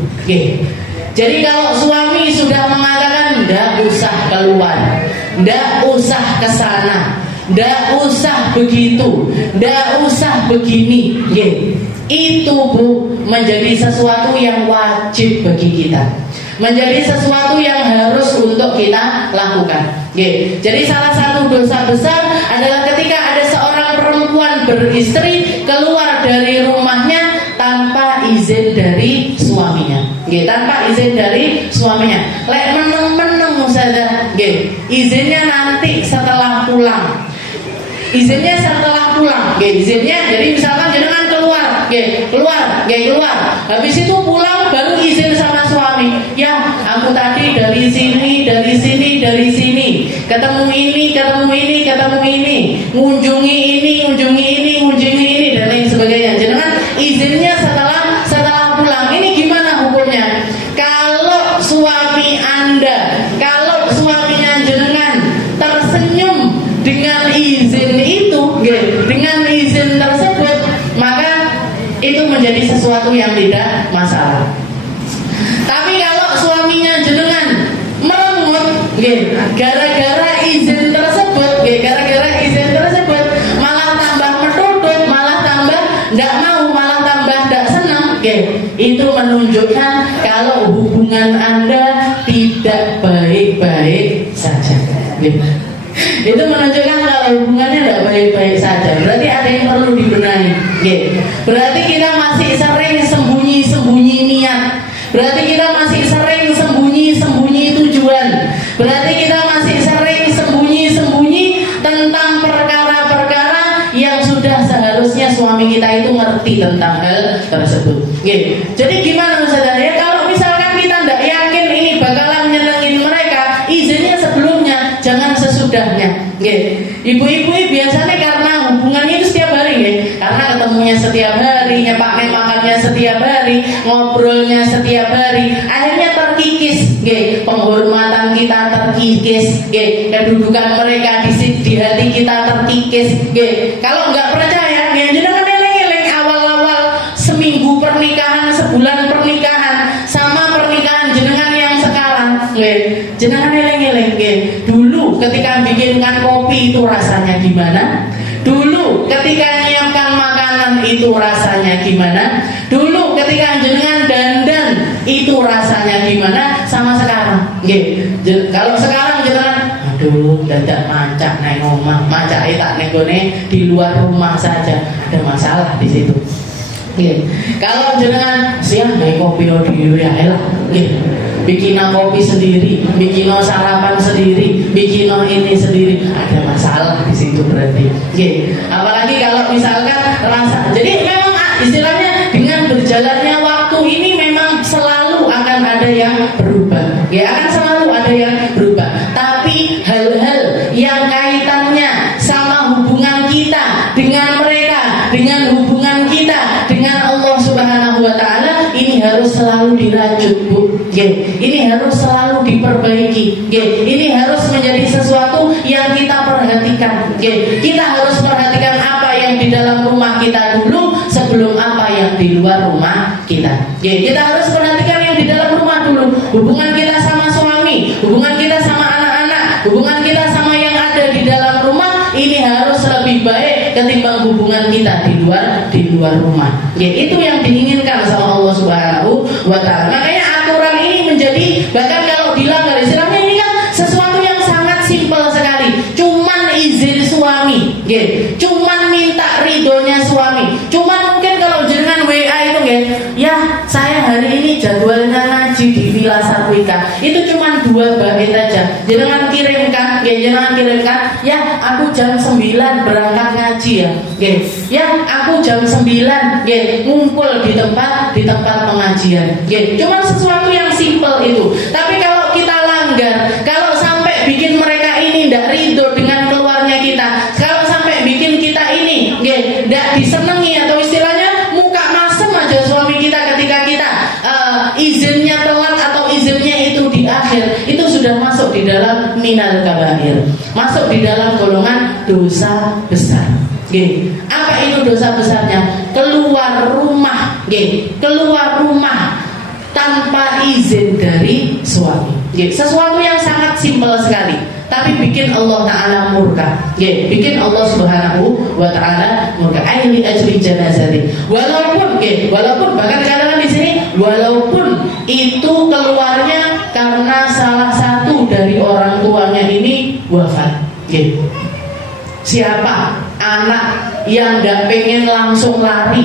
Jadi kalau suami sudah mengatakan ndak usah keluar, ndak usah kesana, ndak usah begitu, ndak usah begini, itu Bu menjadi sesuatu yang wajib bagi kita. menjadi sesuatu yang harus untuk kita lakukan. Jadi salah satu dosa besar adalah ketika ada seorang perempuan beristri keluar dari rumahnya tanpa izin dari suaminya. Tanpa izin dari suaminya. Lek meneng-meneng Ustazah, izinnya nanti setelah pulang. Izinnya setelah pulang. Izinnya jadi misalkan jenengan keluar. Habis itu pulang baru izin sama suami. Ya, aku tadi dari sini, ketemu ini, ngunjungi ini dan lain sebagainya. Jenengan izinnya setelah pulang. Ini gimana hukumnya? Kalau suaminya jenengan tersenyum dengan izin itu, dengan izin tersebut, maka itu menjadi sesuatu yang tidak masalah. Tapi kalau suaminya jenengan merengut, gara-gara izin tersebut, malah tambah metutut, malah tambah tidak mau, malah tambah tidak senang, itu menunjukkan kalau hubungan Anda tidak baik-baik saja. Itu menunjukkan kalau hubungannya tidak baik-baik saja. Berarti ada yang perlu dibenahi. Berarti kita masih sering sembunyi-sembunyi niat. Berarti kita masih sering sembunyi-sembunyi tujuan. Berarti kita masih sering sembunyi-sembunyi tentang perkara-perkara yang sudah seharusnya suami kita itu ngerti tentang hal tersebut. Jadi gimana Ustazah? Ya kalau misalkan kita tidak yakin ini bakalan nyenengin mereka, izinnya sebelumnya, jangan sesudahnya. Ibu-ibu biasanya karena hubungannya itu setiap hari, karena ketemunya setiap hari, nyepaknya makannya setiap hari, ngobrolnya setiap hari, akhirnya terkikis, penghormatan kita terkikis, kedudukan mereka di hati kita terkikis. Kalau nggak percaya, jangan eleng-eleng awal-awal seminggu pernikahan, sebulan pernikahan, sama pernikahan jenengan yang sekarang, jenengan eleng-eleng. Dulu ketika bikinkan kopi itu rasanya gimana? Dulu ketika nyiapkan makanan itu rasanya gimana? Dulu ketika jenengan dandan itu rasanya gimana? Sama sekarang. Kalau sekarang jenengan, aduh, dadak macak neng omah, macak tak nenggone di luar rumah saja, ada masalah di situ. Kalau jenengan siang naik kopi di ya elah, bikin kopi sendiri, bikin sarapan sendiri, bikin ini sendiri, ada masalah di situ berarti. Apalagi kalau misalkan rasa, jadi memang istilahnya dengan berjalannya waktu ini memang selalu akan ada yang berubah, akan selalu ada yang berubah. Tapi hal-hal yang kaitannya sama hubungan kita dengan mereka, dengan hubungan kita dengan Allah Subhanahu wa Ta'ala, ini harus selalu dirajut, Bu. Ini harus selalu diperbaiki. Ini harus menjadi sesuatu yang kita perhatikan. Kita harus perhatikan apa yang di dalam rumah kita dulu sebelum apa yang di luar rumah kita. Kita harus perhatikan yang di dalam rumah dulu. Hubungan kita sama suami, hubungan kita sama anak-anak, hubungan kita sama yang ada di dalam rumah, ini harus lebih baik ketimbang hubungan kita di luar rumah. Itu yang diinginkan sama Allah Subhanahu wa Ta'ala. Makanya aturan ini menjadi, bahkan kalau dilanggar, istilahnya ini kan sesuatu yang sangat simpel sekali. Cuman izin suami, cuman minta ridhonya suami. Cuman mungkin kalau jenengan WA itu, ya saya hari ini jadwalnya ngaji di Villa Sarwika, itu cuman 2 bait aja. Jangan kirimkan, ya aku jam 9 berangkat ngaji ya. Ya aku jam 9 ngumpul di tempat pengajian. Cuman sesuatu yang simpel itu. Tapi kalau kita langgar, kalau sampai bikin mereka ini tidak ridho dengan keluarnya kita, kalau sampai bikin kita ini tidak disenangi, atau istilahnya muka masem aja suami kita ketika kita izinnya telat atau izinnya itu di akhir, itu sudah masuk di dalam minal kabair, masuk di dalam golongan dosa besar. Apa itu dosa besarnya? Keluar rumah tanpa izin dari suami. Sesuatu yang sangat simpel sekali, tapi bikin Allah Ta'ala murka. Bikin Allah Subhanahu wa Ta'ala murka. Aili ajri janazati. Walaupun bahkan dikatakan di sini, walaupun itu keluarnya wafat. Nggih. Siapa anak yang nggak pengen langsung lari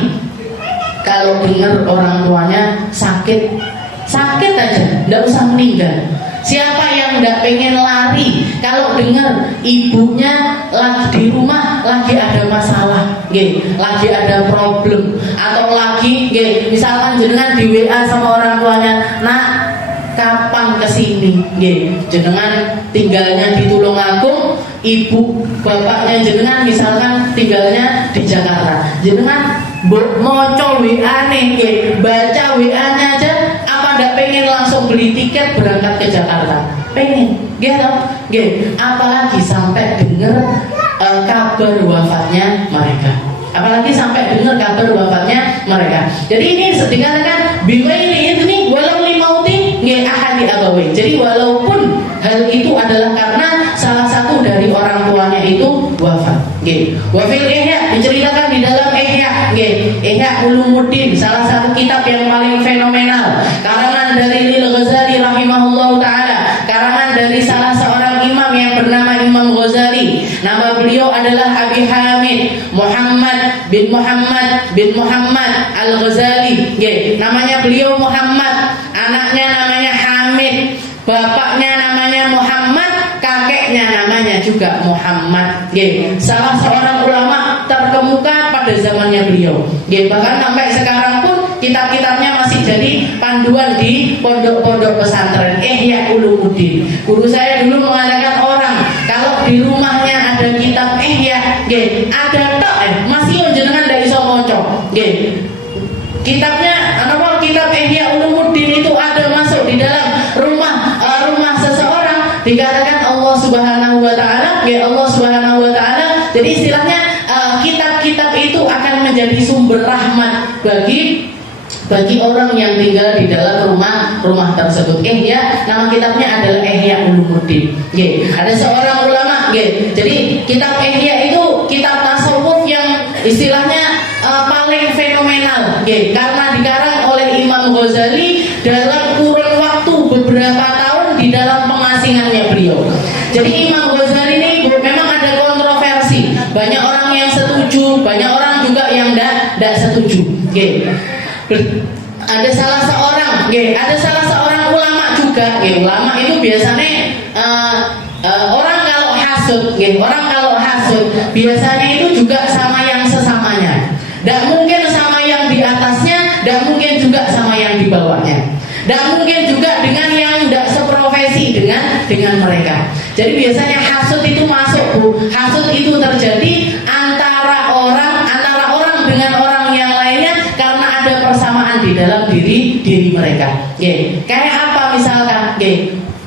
kalau dengar orang tuanya sakit aja, nggak usah meninggal? Siapa yang nggak pengen lari kalau dengar ibunya lagi di rumah lagi ada masalah, lagi ada problem, atau lagi, misalkan jenengan di WA sama orang tuanya, nak kapan kesini, jenengan tinggalnya di Tulungagung, ibu bapaknya jenengan misalkan tinggalnya di Jakarta, jenengan moco WA nih, baca WA-nya aja, apa ndak pengen langsung beli tiket berangkat ke Jakarta? Pengen, apalagi sampai dengar kabar wafatnya mereka. Apalagi sampai dengar kabar wafatnya mereka. Jadi ini dikatakan biwaili ini walau limauti ahadi abawi. Jadi walaupun hal itu adalah karena salah satu dari orang tuanya itu wafat. Wafil Ihya diceritakan di dalam Ihya, Ihya Ulumuddin, salah satu kitab yang paling fenomenal, karangan dari Al-Ghazali rahimahullahu taala, karangan dari salah seorang imam yang bernama Imam Ghazali. Nama beliau adalah Abi Hamid Muhammad bin Muhammad Al-Ghazali. Namanya beliau Muhammad, anaknya namanya Hamid, bapaknya namanya Muhammad, kakeknya namanya juga Muhammad. Salah seorang ulama terkemuka pada zamannya beliau. Bahkan sampai sekarang pun kitab-kitabnya masih jadi panduan di pondok-pondok pesantren. Ihya Ulumuddin. Guru saya dulu mengatakan orang kalau di rumahnya ada kitab Ihya, ada tok, masih jenengan dari iso maca. Kitabnya kitab Ihya Ulumuddin itu ada masuk di dalam rumah seseorang, dikatakan Allah Subhanahu wa taala, Allah Subhanahu wa taala. Jadi istilahnya kitab-kitab itu akan menjadi sumber rahmat bagi orang yang tinggal di dalam rumah tersebut. Nama kitabnya adalah Ihya Ulumuddin. Ada seorang ulama, jadi kitab Ihya itu kitab tasawuf yang istilahnya paling fenomenal, karena dikarang oleh Imam Ghazali dalam kurun waktu beberapa tahun di dalam pengasingannya beliau. Jadi Imam Ghazali ini memang ada kontroversi, banyak orang yang setuju, banyak orang juga yang tidak setuju. Ada salah seorang ulama juga. Ulama itu biasanya orang kalau hasud biasanya itu juga sama yang sesamanya. Tidak mungkin sama yang di atasnya, tidak mungkin juga sama yang di bawahnya, tidak mungkin juga dengan yang tidak seprofesi dengan mereka. Jadi biasanya hasud itu masuk, hasud itu terjadi antara orang dengan orang yang lainnya karena ada persamaan di dalam diri mereka. Kayak apa misalkan?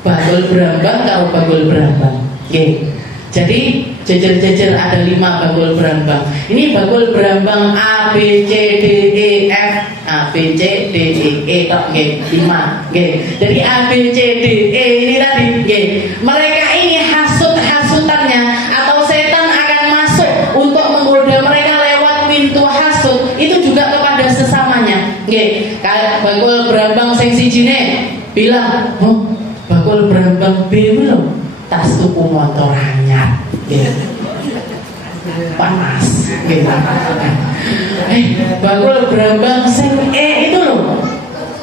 Bagol berambang kalau bagol berambang. Jadi jejer-jejer ada 5 bagol berambang. Ini bagol berambang A B C D E F, A B C D E tok 5. Jadi A B C D E ini tadi. Mereka ini hasutannya atau setan akan masuk untuk menggoda mereka lewat pintu hasud itu juga kepada sesamanya. Kayak bagol berambang sing sijine bilang, bagol berambang B belum? Tas tuku motor anyar, panas, bagol berambang sing itu loh,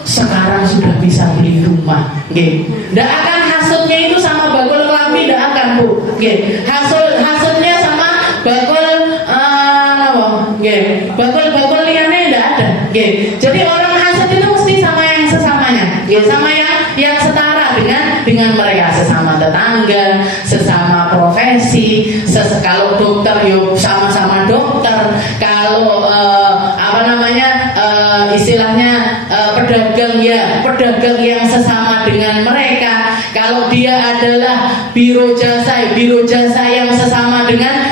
sekarang sudah bisa beli rumah. Nggak akan hasudnya itu sama bagol kelambi, nggak akan bu. Hasudnya sama bagol bagol liane nggak ada. Jadi orang hasud itu mesti sama yang sesamanya, sama yang setara dengan mereka, sesama tetangga, sesama profesi, kalau dokter yuk sama-sama dokter, kalau istilahnya pedagang yang sesama dengan mereka, kalau dia adalah biro jasa yang sesama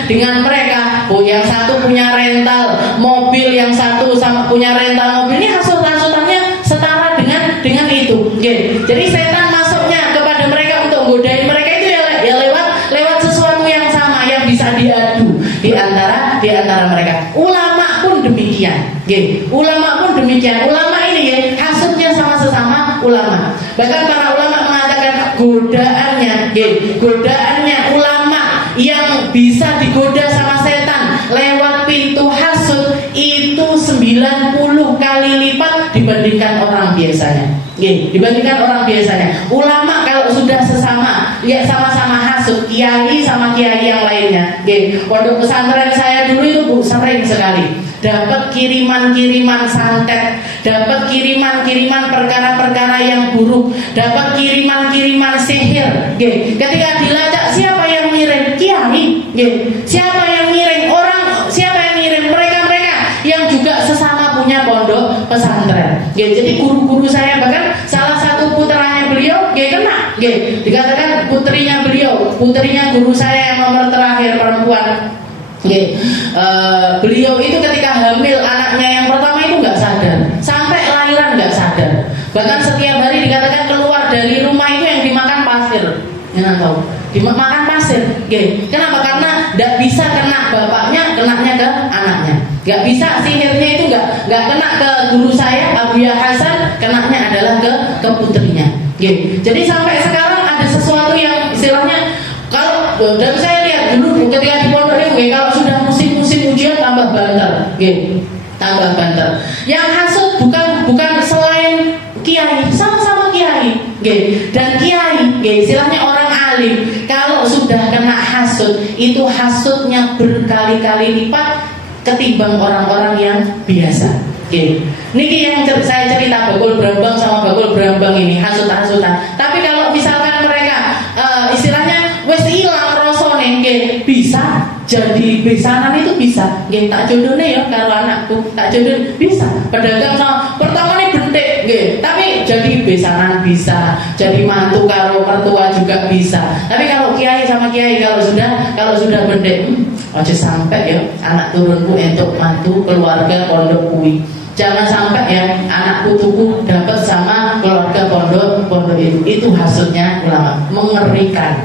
dengan mereka, yang satu punya rental mobil, yang satu sama punya rental mobil, ini hasutannya setara dengan itu. Jadi setan masuknya kepada mereka untuk godain mereka itu ya lewat sesuatu yang sama yang bisa diadu di antara mereka. Ulama pun demikian. Ulama ini hasudnya sama sesama ulama. Bahkan para ulama mengatakan godaannya ulama yang bisa digoda sama setan lewat pintu hasud itu 90 kali lipat dibandingkan orang biasanya. Dibandingkan orang biasanya. Ulama kalau sudah sesama, ya sama-sama hasud, kiai sama kiai yang lainnya. Pondok pesantren saya dulu itu sering sekali dapat kiriman-kiriman santet, dapat kiriman-kiriman perkara-perkara yang buruk, dapat kiriman-kiriman sihir. Ketika dilacak siapa yang ngirim? Kiai. Siapa yang ngirim? Orang. Siapa yang ngirim? Mereka-mereka yang juga sesama punya pondok pesantren. Jadi guru-guru saya, bahkan salah satu putranya beliau kena. Dikatakan putrinya beliau, putrinya guru saya yang nomor terakhir perempuan. Beliau itu ketika hamil anaknya yang pertama itu nggak sadar, sampai lahiran nggak sadar. Bahkan setiap hari dikatakan keluar dari rumah itu yang dimakan pasir. Jangan tahu, dimakan pasir. Kenapa? Karena nggak bisa kena bapaknya, kenanya ke anaknya. Nggak bisa, sihirnya itu nggak kena ke guru saya Abu Ya Hasan, kenanya adalah ke putrinya. Jadi sampai sekarang ada sesuatu yang istilahnya, kalau dan saya lihat dulu ketika di pondok itu, kalau sudah musim ujian tambah banter, tambah banter. Yang hasud bukan selain kiai, sama-sama kiai, dan kiai, istilahnya orang alim. Kalau sudah kena hasud, itu hasudnya berkali-kali lipat ketimbang orang-orang yang biasa. Niki yang saya cerita Bakul Brambang sama Bakul Brambang ini hasud-hasudan. Tapi kalau misalkan mereka istilahnya wes hilang rasane, bisa jadi besanan itu bisa. Tak jodohnya ya kalau anakku, tak jodoh bisa. Pedagang sama pertama ini bentik, tapi jadi besanan bisa, jadi mantu karo mertua juga bisa. Tapi kalau kiai sama kiai kalau sudah bentik, aja sampai ya anak turunku entuk mantu keluarga pondok kuwi. Jangan sampai ya anak putuku dapat sama keluarga pondok itu hasudnya ulama, mengerikan.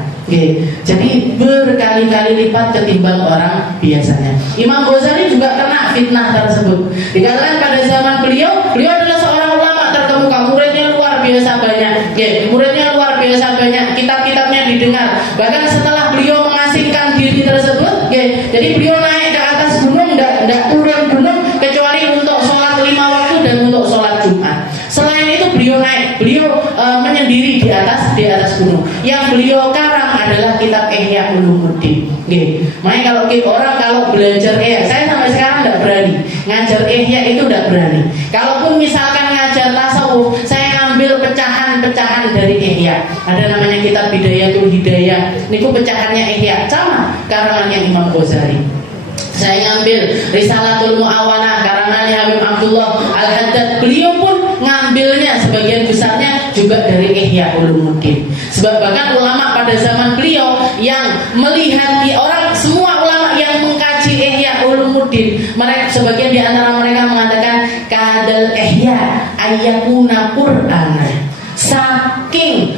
Jadi berkali-kali lipat ketimbang orang biasanya. Imam Ghazali juga kena fitnah tersebut. Dikatakan pada zaman beliau adalah seorang ulama terkemuka, muridnya luar biasa banyak. Muridnya luar biasa banyak, kitab-kitabnya didengar. Bahkan setelah beliau mengasingkan diri tersebut, jadi beliau naik ke atas gunung, tidak turun gunung kecuali untuk sholat 5 waktu dan untuk sholat Jumat. Selain itu beliau menyendiri di atas gunung. Yang beliau karang adalah kitab Ihya Ulumuddin. Makanya kalau belajar Ihya, saya sampai sekarang tidak berani ngajar Ihya, itu tidak berani. Kalaupun misalkan ngajar tasawuf, saya ngambil pecahan-pecahan dari Ihya. Ada namanya kitab Bidayatul Hidayah. Niku pecahannya Ihya, sama karangannya Imam Ghazali. Saya ngambil Risalatul Mu'awanah karangannya Habib Abdullah Al-Haddad. Beliau pun ngambilnya sebagian besarnya juga dari Ihya Ulumuddin. Sebab bahkan ulama pada zaman beliau yang melihat semua ulama yang mengkaji Ihya Ulumuddin, mereka sebagian di antara mereka mengatakan kadal Ihya ayyakuna Qur'ana. Saking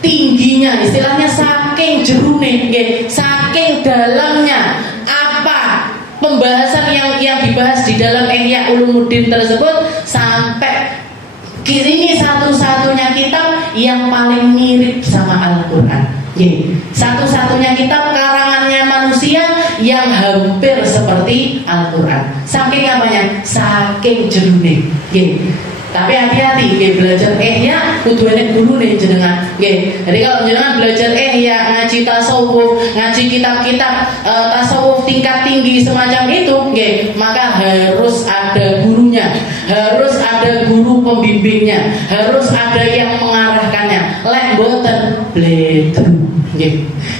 tingginya, istilahnya saking jerune, saking dalamnya apa pembahasan yang dibahas di dalam Ihya Ulumuddin tersebut, sampai ini satu-satunya kitab yang paling mirip sama Al-Quran. Satu-satunya kitab karangannya manusia yang hampir seperti Al-Quran. Saking apanya? Saking jerune. Tapi hati-hati, belajar Ihya kudu enek gurune jenengan. Jadi kalau jenengan belajar Ihya, ngaji tasawuf, ngaji kitab-kitab tasawuf tingkat tinggi semacam itu, maka harus ada gurunya, harus ada guru pembimbingnya, harus ada yang mengarahkannya. Lek boten bledru.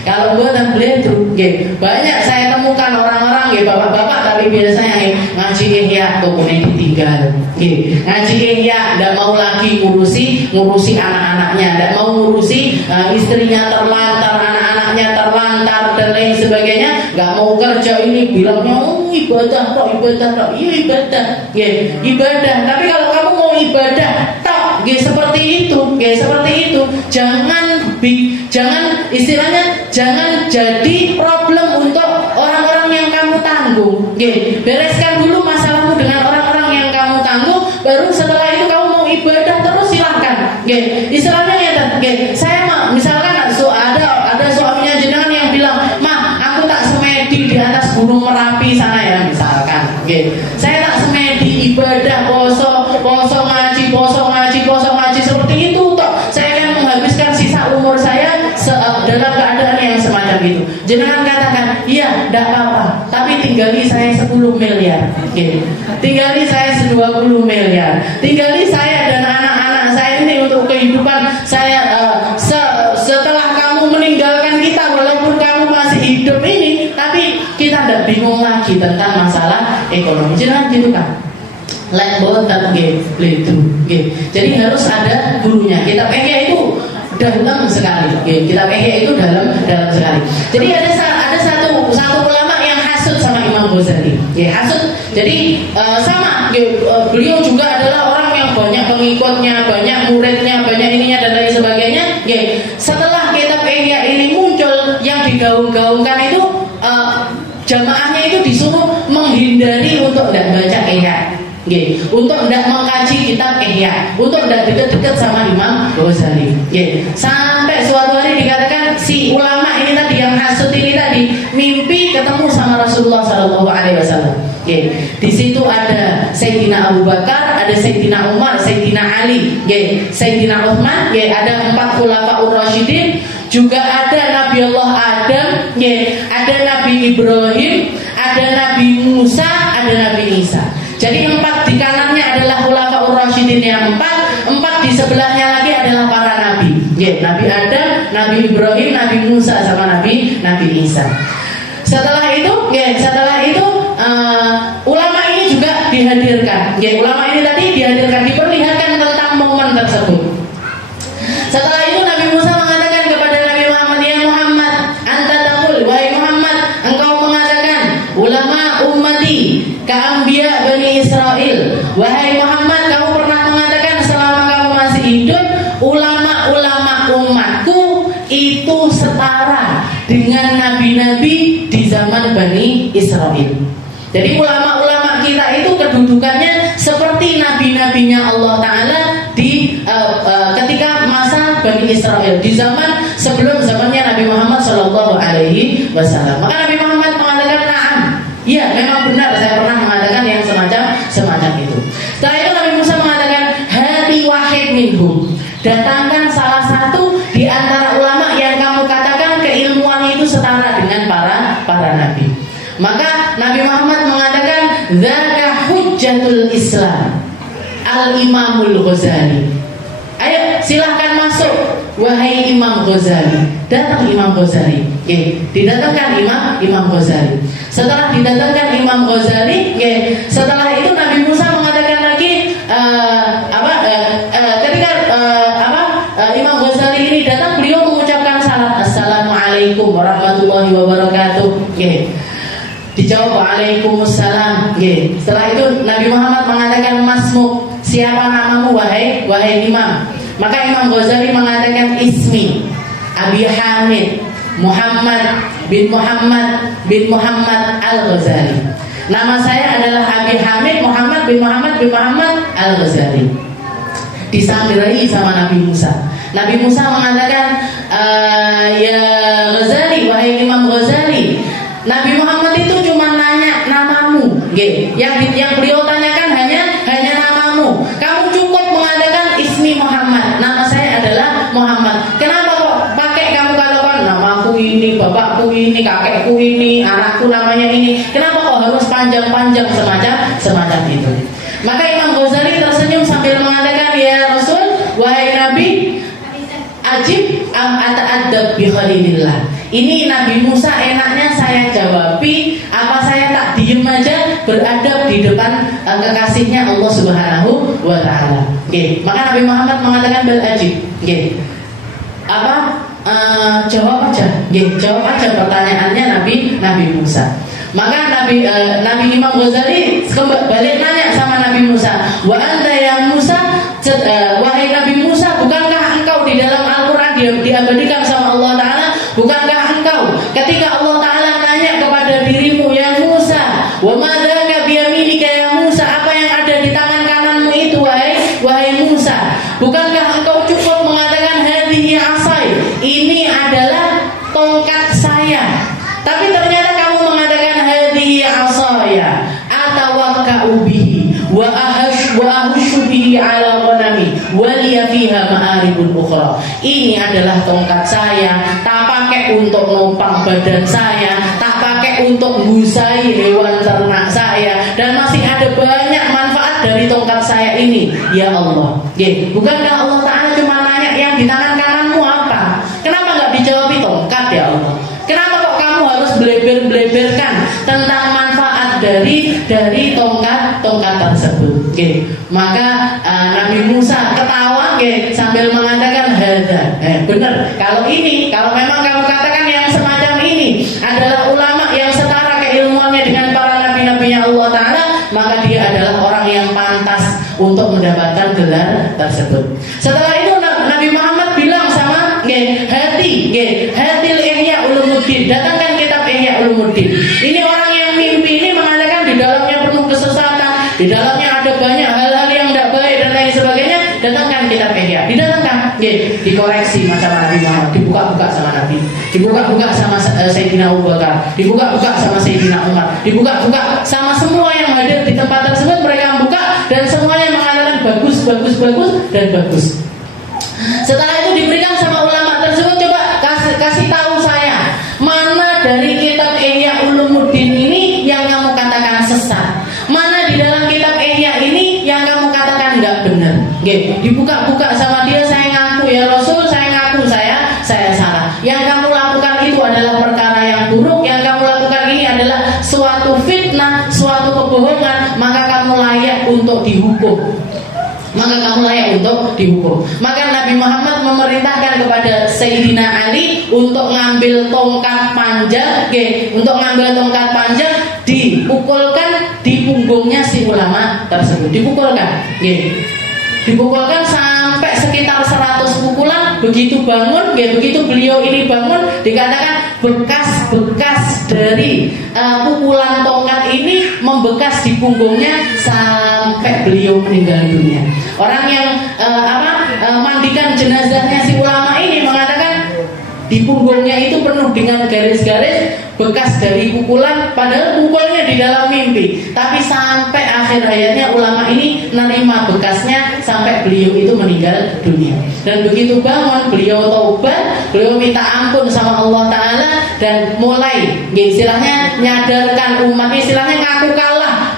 Kalau boten bledru, banyak saya temukan orang-orang bapak-bapak tapi biasanya ngaji Ihya kemudian ditinggal. Ngaji Ihya tidak mau lagi ngurusi anak-anaknya, tidak mau ngurusi istrinya terlantar, anak-anaknya terlantar dan lain sebagainya, nggak mau kerja. Ini bilangnya ibadah tok, iya ibadah. Tapi kalau kamu mau ibadah tok, seperti itu, jangan istilahnya jangan jadi problem untuk orang-orang yang kamu tanggung. Bereskan dulu masalahmu dengan orang-orang yang kamu tanggung, baru setelah itu kamu mau ibadah terus silahkan. Istilahnya saya misalkan ada suaminya jenengan yang bilang, "Ma, aku tak atas Gunung Merapi sana ya misalkan. Oke. Saya tak semedi ibadah poso ngaji seperti itu toh. Saya akan menghabiskan sisa umur saya dalam keadaan yang semacam itu. Jangan katakan, iya, tidak apa-apa, tapi tinggali saya 10 miliar. Oke. Tinggali saya 20 miliar. Tinggali saya dan anak-anak saya ini untuk kehidupan saya setelah kamu meninggalkan kita, walaupun kamu masih hidup ini, tapi kita tidak bingung lagi tentang masalah ekonomi. Jangan gitu kan. Boten itu. Jadi harus ada gurunya. Kitab Ihya itu dalam sekali. Kitab Ihya itu dalam sekali. Jadi ada satu ulama yang hasud sama Imam Ghazali. Hasud. Jadi sama. Beliau juga adalah orang yang banyak pengikutnya, banyak muridnya, banyak ininya dan lain sebagainya. Setelah kitab Ihya ini muncul, yang digaung-gaungkan itu jamaahnya itu disuruh menghindari untuk tidak baca Ihya. Untuk tidak mengkaji kitab Ihya, untuk tidak dekat-dekat sama Imam Ghazali. Sampai suatu hari dikatakan si ulama ini tadi yang hasud ini tadi mimpi ketemu sama Rasulullah SAW. Di situ ada Sayyidina Abu Bakar, ada Sayyidina Umar, Sayyidina Ali, Sayyidina Uthman, ada 4 khulafaur rasyidin, juga ada Nabi Allah Adam, ada Nabi Ibrahim, ada Nabi Musa, ada Nabi Isa. Jadi 4 di kanannya adalah khulafaur rasyidin yang 4 di sebelahnya lagi adalah para nabi. Nabi Adam, Nabi Ibrahim, Nabi Musa sama Nabi Isa. Setelah itu ulama ini juga dihadirkan. Ulama ini tadi dihadirkan, diperlihatkan tentang momen tersebut. Setelah itu Nabi Musa mengatakan kepada Nabi Muhammad, ya Muhammad, anta taqul, wahai Muhammad, engkau mengatakan ulama ummati ka'ambiya Bani Israel. Wahai Muhammad, kamu pernah mengatakan selama kamu masih hidup, ulama-ulama umatku itu setara dengan nabi-nabi di zaman Bani Israel. Jadi ulama-ulama kita itu kedudukannya seperti nabi-nabinya Allah Ta'ala di ketika masa Bani Israel, di zaman sebelum zamannya Nabi Muhammad SAW. Maka Nabi Muhammad mengatakan na'am, iya memang benar saya pernah mengatakan yang semacam itu. Setelah itu Nabi Musa mengatakan hati wahid minhum, datangkan salah satu di antara ulama yang kamu katakan keilmuan itu setara dengan para nabi. Maka Nabi Muhammad mengatakan dzaka hujjatul Islam al-Imamul Ghazali. Ayo silahkan masuk wahai Imam Ghazali. Datang Imam Ghazali. Didatangkan Imam Ghazali. Setelah didatangkan Imam Ghazali, setelah itu Nabi Musa mengatakan lagi ketika Imam Ghazali ini datang, beliau mengucapkan salam, assalamualaikum warahmatullahi wabarakatuh. Dijawab waalaikumsalam. Setelah itu Nabi Muhammad mengatakan masmuk, siapa namamu wahai imam? Maka Imam Ghazali mengatakan ismi Abi Hamid Muhammad bin Muhammad Al-Ghazali. Nama saya adalah Abi Hamid Muhammad bin Muhammad Al-Ghazali. Disamirai sama Nabi Musa. Nabi Musa mengatakan ya Ghazali, wahai Imam Ghazali, Nabi Muhammad itu cuma nanya namamu. Yang beliau tanyakan hanya namamu. Kamu cukup mengatakan ismi Muhammad, nama saya adalah Muhammad. Kenapa kok pakai kamu katakan namaku ini, bapakku ini, kakekku ini, anakku namanya ini? Kenapa kok harus panjang-panjang semacam itu? Maka Imam Ghazali tersenyum sambil mengatakan, ya Rasul, wahai Nabi, ajib ata'addab bi khalilillah. Ini Nabi Musa enaknya saya jawabi, apa saya tak diem aja beradab di depan kekasihnya Allah Subhanahu wa Ta'ala. Maka Nabi Muhammad mengatakan bal ajib. Jawab aja pertanyaannya Nabi Musa. Maka Nabi Imam Ghazali balik nanya sama Nabi Musa, wa anta ya Musa, wahai Nabi Musa, bukankah engkau di dalam Al-Quran diabadikan sama Allah Ta'ala? Bukankah engkau ketika Allah Ta'ala nanya kepada dirimu, ya Musa, wa madzaka biyaminika ya Musa, apa yang ada di tangan kananmu itu wahai Musa? Bukankah engkau cukup mengatakan hadhihi asai, ini adalah tongkat saya? Tapi ternyata kamu mengatakan ini adalah tongkat saya, tak pakai untuk nopang badan saya, tak pakai untuk ngusai hewan ternak saya, dan masih ada banyak manfaat dari tongkat saya ini. Ya Allah, bukankah Allah Ta'ala cuma nanya yang di tangan kananmu apa? Kenapa nggak dijawab tongkat ya Allah? Kenapa kok kamu harus bleber-bleberkan tentang manfaat dari tongkat tersebut? Maka Nabi Musa ketawa sambil mengatakan hadza. Benar, kalau memang kamu katakan yang semacam ini adalah ulama yang setara keilmuannya dengan para nabi-nabinya Allah Ta'ala, maka dia adalah orang yang pantas untuk mendapatkan gelar tersebut. Setelah itu Nabi Muhammad bilang sama Hatil Ihya Ulumuddin, datangkan kitab Ihya Ulumuddin. Ini orang yang mimpi ini mengatakan di dalamnya penuh kesesatan, di dalamnya ada banyak hal-hal yang tidak baik dan lain sebagainya. Datangkan kitab Ihya, didatangkan, dikoreksi sama Nabi Muhammad, dibuka-buka sama Nabi, dibuka-buka sama Sayyidina Abu Bakar, dibuka-buka sama Sayyidina Umar, dibuka-buka sama semua yang hadir di tempat tersebut. Mereka buka dan semuanya mengatakan bagus dan bagus. Setelah itu diberikan sama ulama tersebut, coba kasih tahu saya, mana dari kitab Ihya Ulumuddin ini yang kamu katakan sesat, mana di dalam kitab Ihya ini yang kamu katakan enggak benar. Dibuka-buka sama dia, saya ngaku ya Rasul, saya ngaku saya salah. Yang kamu lakukan itu adalah perkara yang buruk, yang kamu lakukan ini adalah suatu fitnah, suatu kebohongan, maka kamu layak untuk dihukum. Maka Nabi Muhammad memerintahkan kepada Sayyidina Ali untuk ngambil tongkat panjang, dipukulkan di punggungnya si ulama tersebut. Dipukulkan sampai sekitar 100 pukulan. Begitu beliau ini bangun, dikatakan bekas dari pukulan tongkat ini membekas di punggungnya sampai beliau meninggal dunia. Orang yang mandikan jenazahnya si ulama ini mengatakan di punggungnya itu penuh dengan garis-garis bekas dari pukulan, padahal pukulnya di dalam mimpi. Tapi sampai akhir hayatnya ulama ini menerima bekasnya sampai beliau itu meninggal dunia. Dan begitu bangun, beliau taubat, beliau minta ampun sama Allah Ta'ala, dan mulai istilahnya nyadarkan umat, istilahnya ngaku kalah,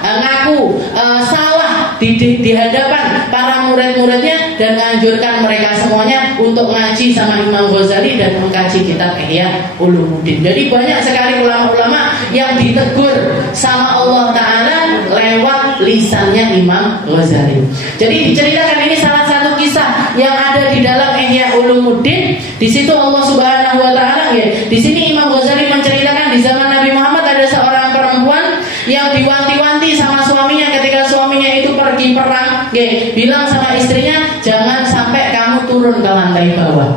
salah di hadapan para murid-muridnya, dan menganjurkan mereka semuanya untuk ngaji sama Imam Ghazali dan mengkaji kitab Ihya Ulumuddin. Jadi banyak sekali ulama-ulama yang ditegur sama Allah Ta'ala lewat lisannya Imam Ghazali. Jadi diceritakan ini salah satu kisah yang ada di dalam Ihya Ulumuddin. Di situ Allah Subhanahu wa Ta'ala, di sini Imam Ghazali menceritakan di zaman Nabi Muhammad ada seorang perempuan yang diwanti-wanti sama suaminya ketika suaminya itu pergi perang, bilang sama istrinya, jangan sampai kamu turun ke lantai bawah.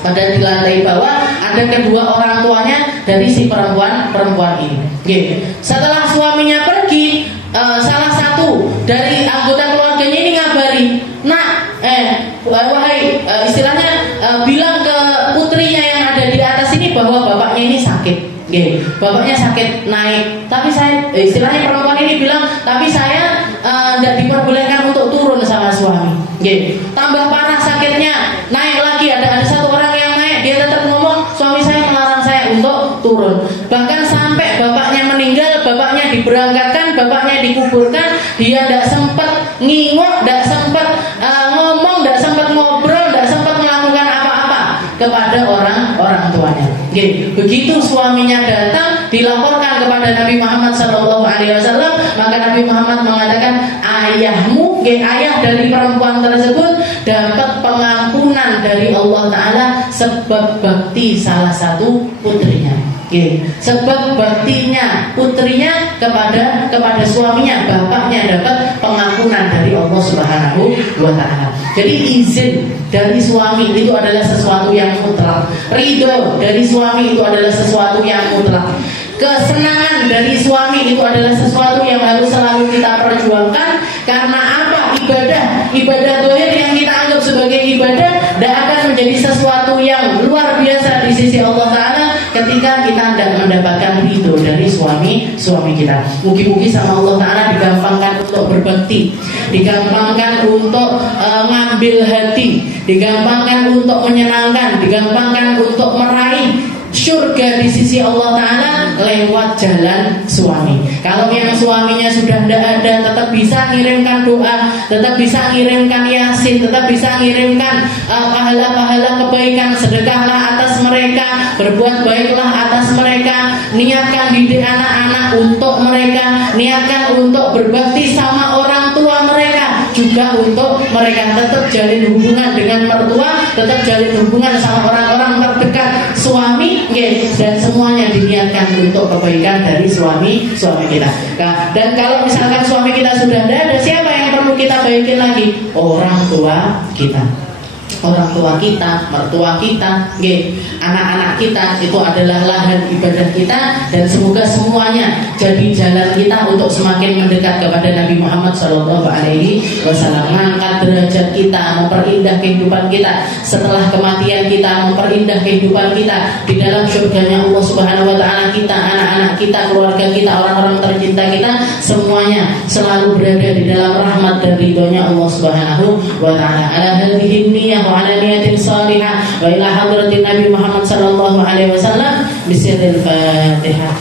Padahal di lantai bawah ada kedua orang tuanya dari si perempuan ini. Setelah suaminya pergi, salah satu dari anggota keluarganya ini ngabari, istilahnya bilang ke putrinya yang ada di atas ini bahwa bapaknya ini sakit. Bapaknya sakit naik, tapi saya, istilahnya perempuan ini bilang, tapi saya tidak diperbolehkan untuk turun sama suami. Tambah parah sakitnya, naik lagi, ada satu orang yang naik, dia tetap ngomong suami saya melarang saya untuk turun. Bahkan sampai bapaknya meninggal, bapaknya diberangkatkan, bapaknya dikuburkan, dia tidak sempat ngingok, tidak sempat ngomong, tidak sempat ngobrol, tidak sempat melakukan apa-apa kepada orang tuanya. Begitu suaminya datang, dilaporkan kepada Nabi Muhammad SAW, maka Nabi Muhammad mengatakan, ayahmu, ayah dari perempuan tersebut dapat pengampunan dari Allah Ta'ala sebab bakti salah satu putrinya. Sebab baktinya putrinya kepada suaminya, bapaknya dapat pengampunan dari Allah Subhanahu wa Ta'ala. Jadi izin dari suami itu adalah sesuatu yang mutlak. Ridho dari suami itu adalah sesuatu yang mutlak. Kesenangan dari suami itu adalah sesuatu yang harus selalu kita perjuangkan. Karena apa? Ibadah zahir yang kita anggap sebagai ibadah tidak akan menjadi sesuatu yang luar biasa di sisi Allah Ta'ala ketika kita tidak mendapatkan ridho dari suami kita. Mugi-mugi sama Allah Ta'ala digampangkan untuk berbakti, digampangkan untuk ngambil hati, digampangkan untuk menyenangkan, digampangkan untuk meraih surga di sisi Allah Ta'ala lewat jalan suami. Kalau yang suaminya sudah tidak ada, tetap bisa ngirimkan doa, tetap bisa ngirimkan yasin, tetap bisa ngirimkan pahala-pahala kebaikan, sedekahlah atas mereka, berbuat baiklah atas mereka, niatkan didik anak-anak untuk mereka, niatkan untuk berbakti sama orang tua mereka, juga untuk mereka tetap jalin hubungan dengan mertua, tetap jalin hubungan sama orang-orang terdekat suami, dan semuanya diniatkan untuk kebaikan dari suami kita. Nah, dan kalau misalkan suami kita sudah ada, siapa yang perlu kita baikin lagi? Orang tua kita. Orang tua kita, mertua kita, anak-anak kita, itu adalah lahan ibadah kita. Dan semoga semuanya jadi jalan kita untuk semakin mendekat kepada Nabi Muhammad SAW, mengangkat derajat kita, memperindah kehidupan kita setelah kematian kita, memperindah kehidupan kita di dalam surganya Allah Subhanahu Wa Taala. Kita, anak-anak kita, keluarga kita, orang-orang tercinta kita, semuanya selalu berada di dalam rahmat dan ridhonya Allah Subhanahu Wa Taala. Ala hadhihi niyyah wa ala niyatin salihah wa ila hadratin Nabi Muhammad sallallahu alaihi wasallam. Bismillahirrahmanirrahim.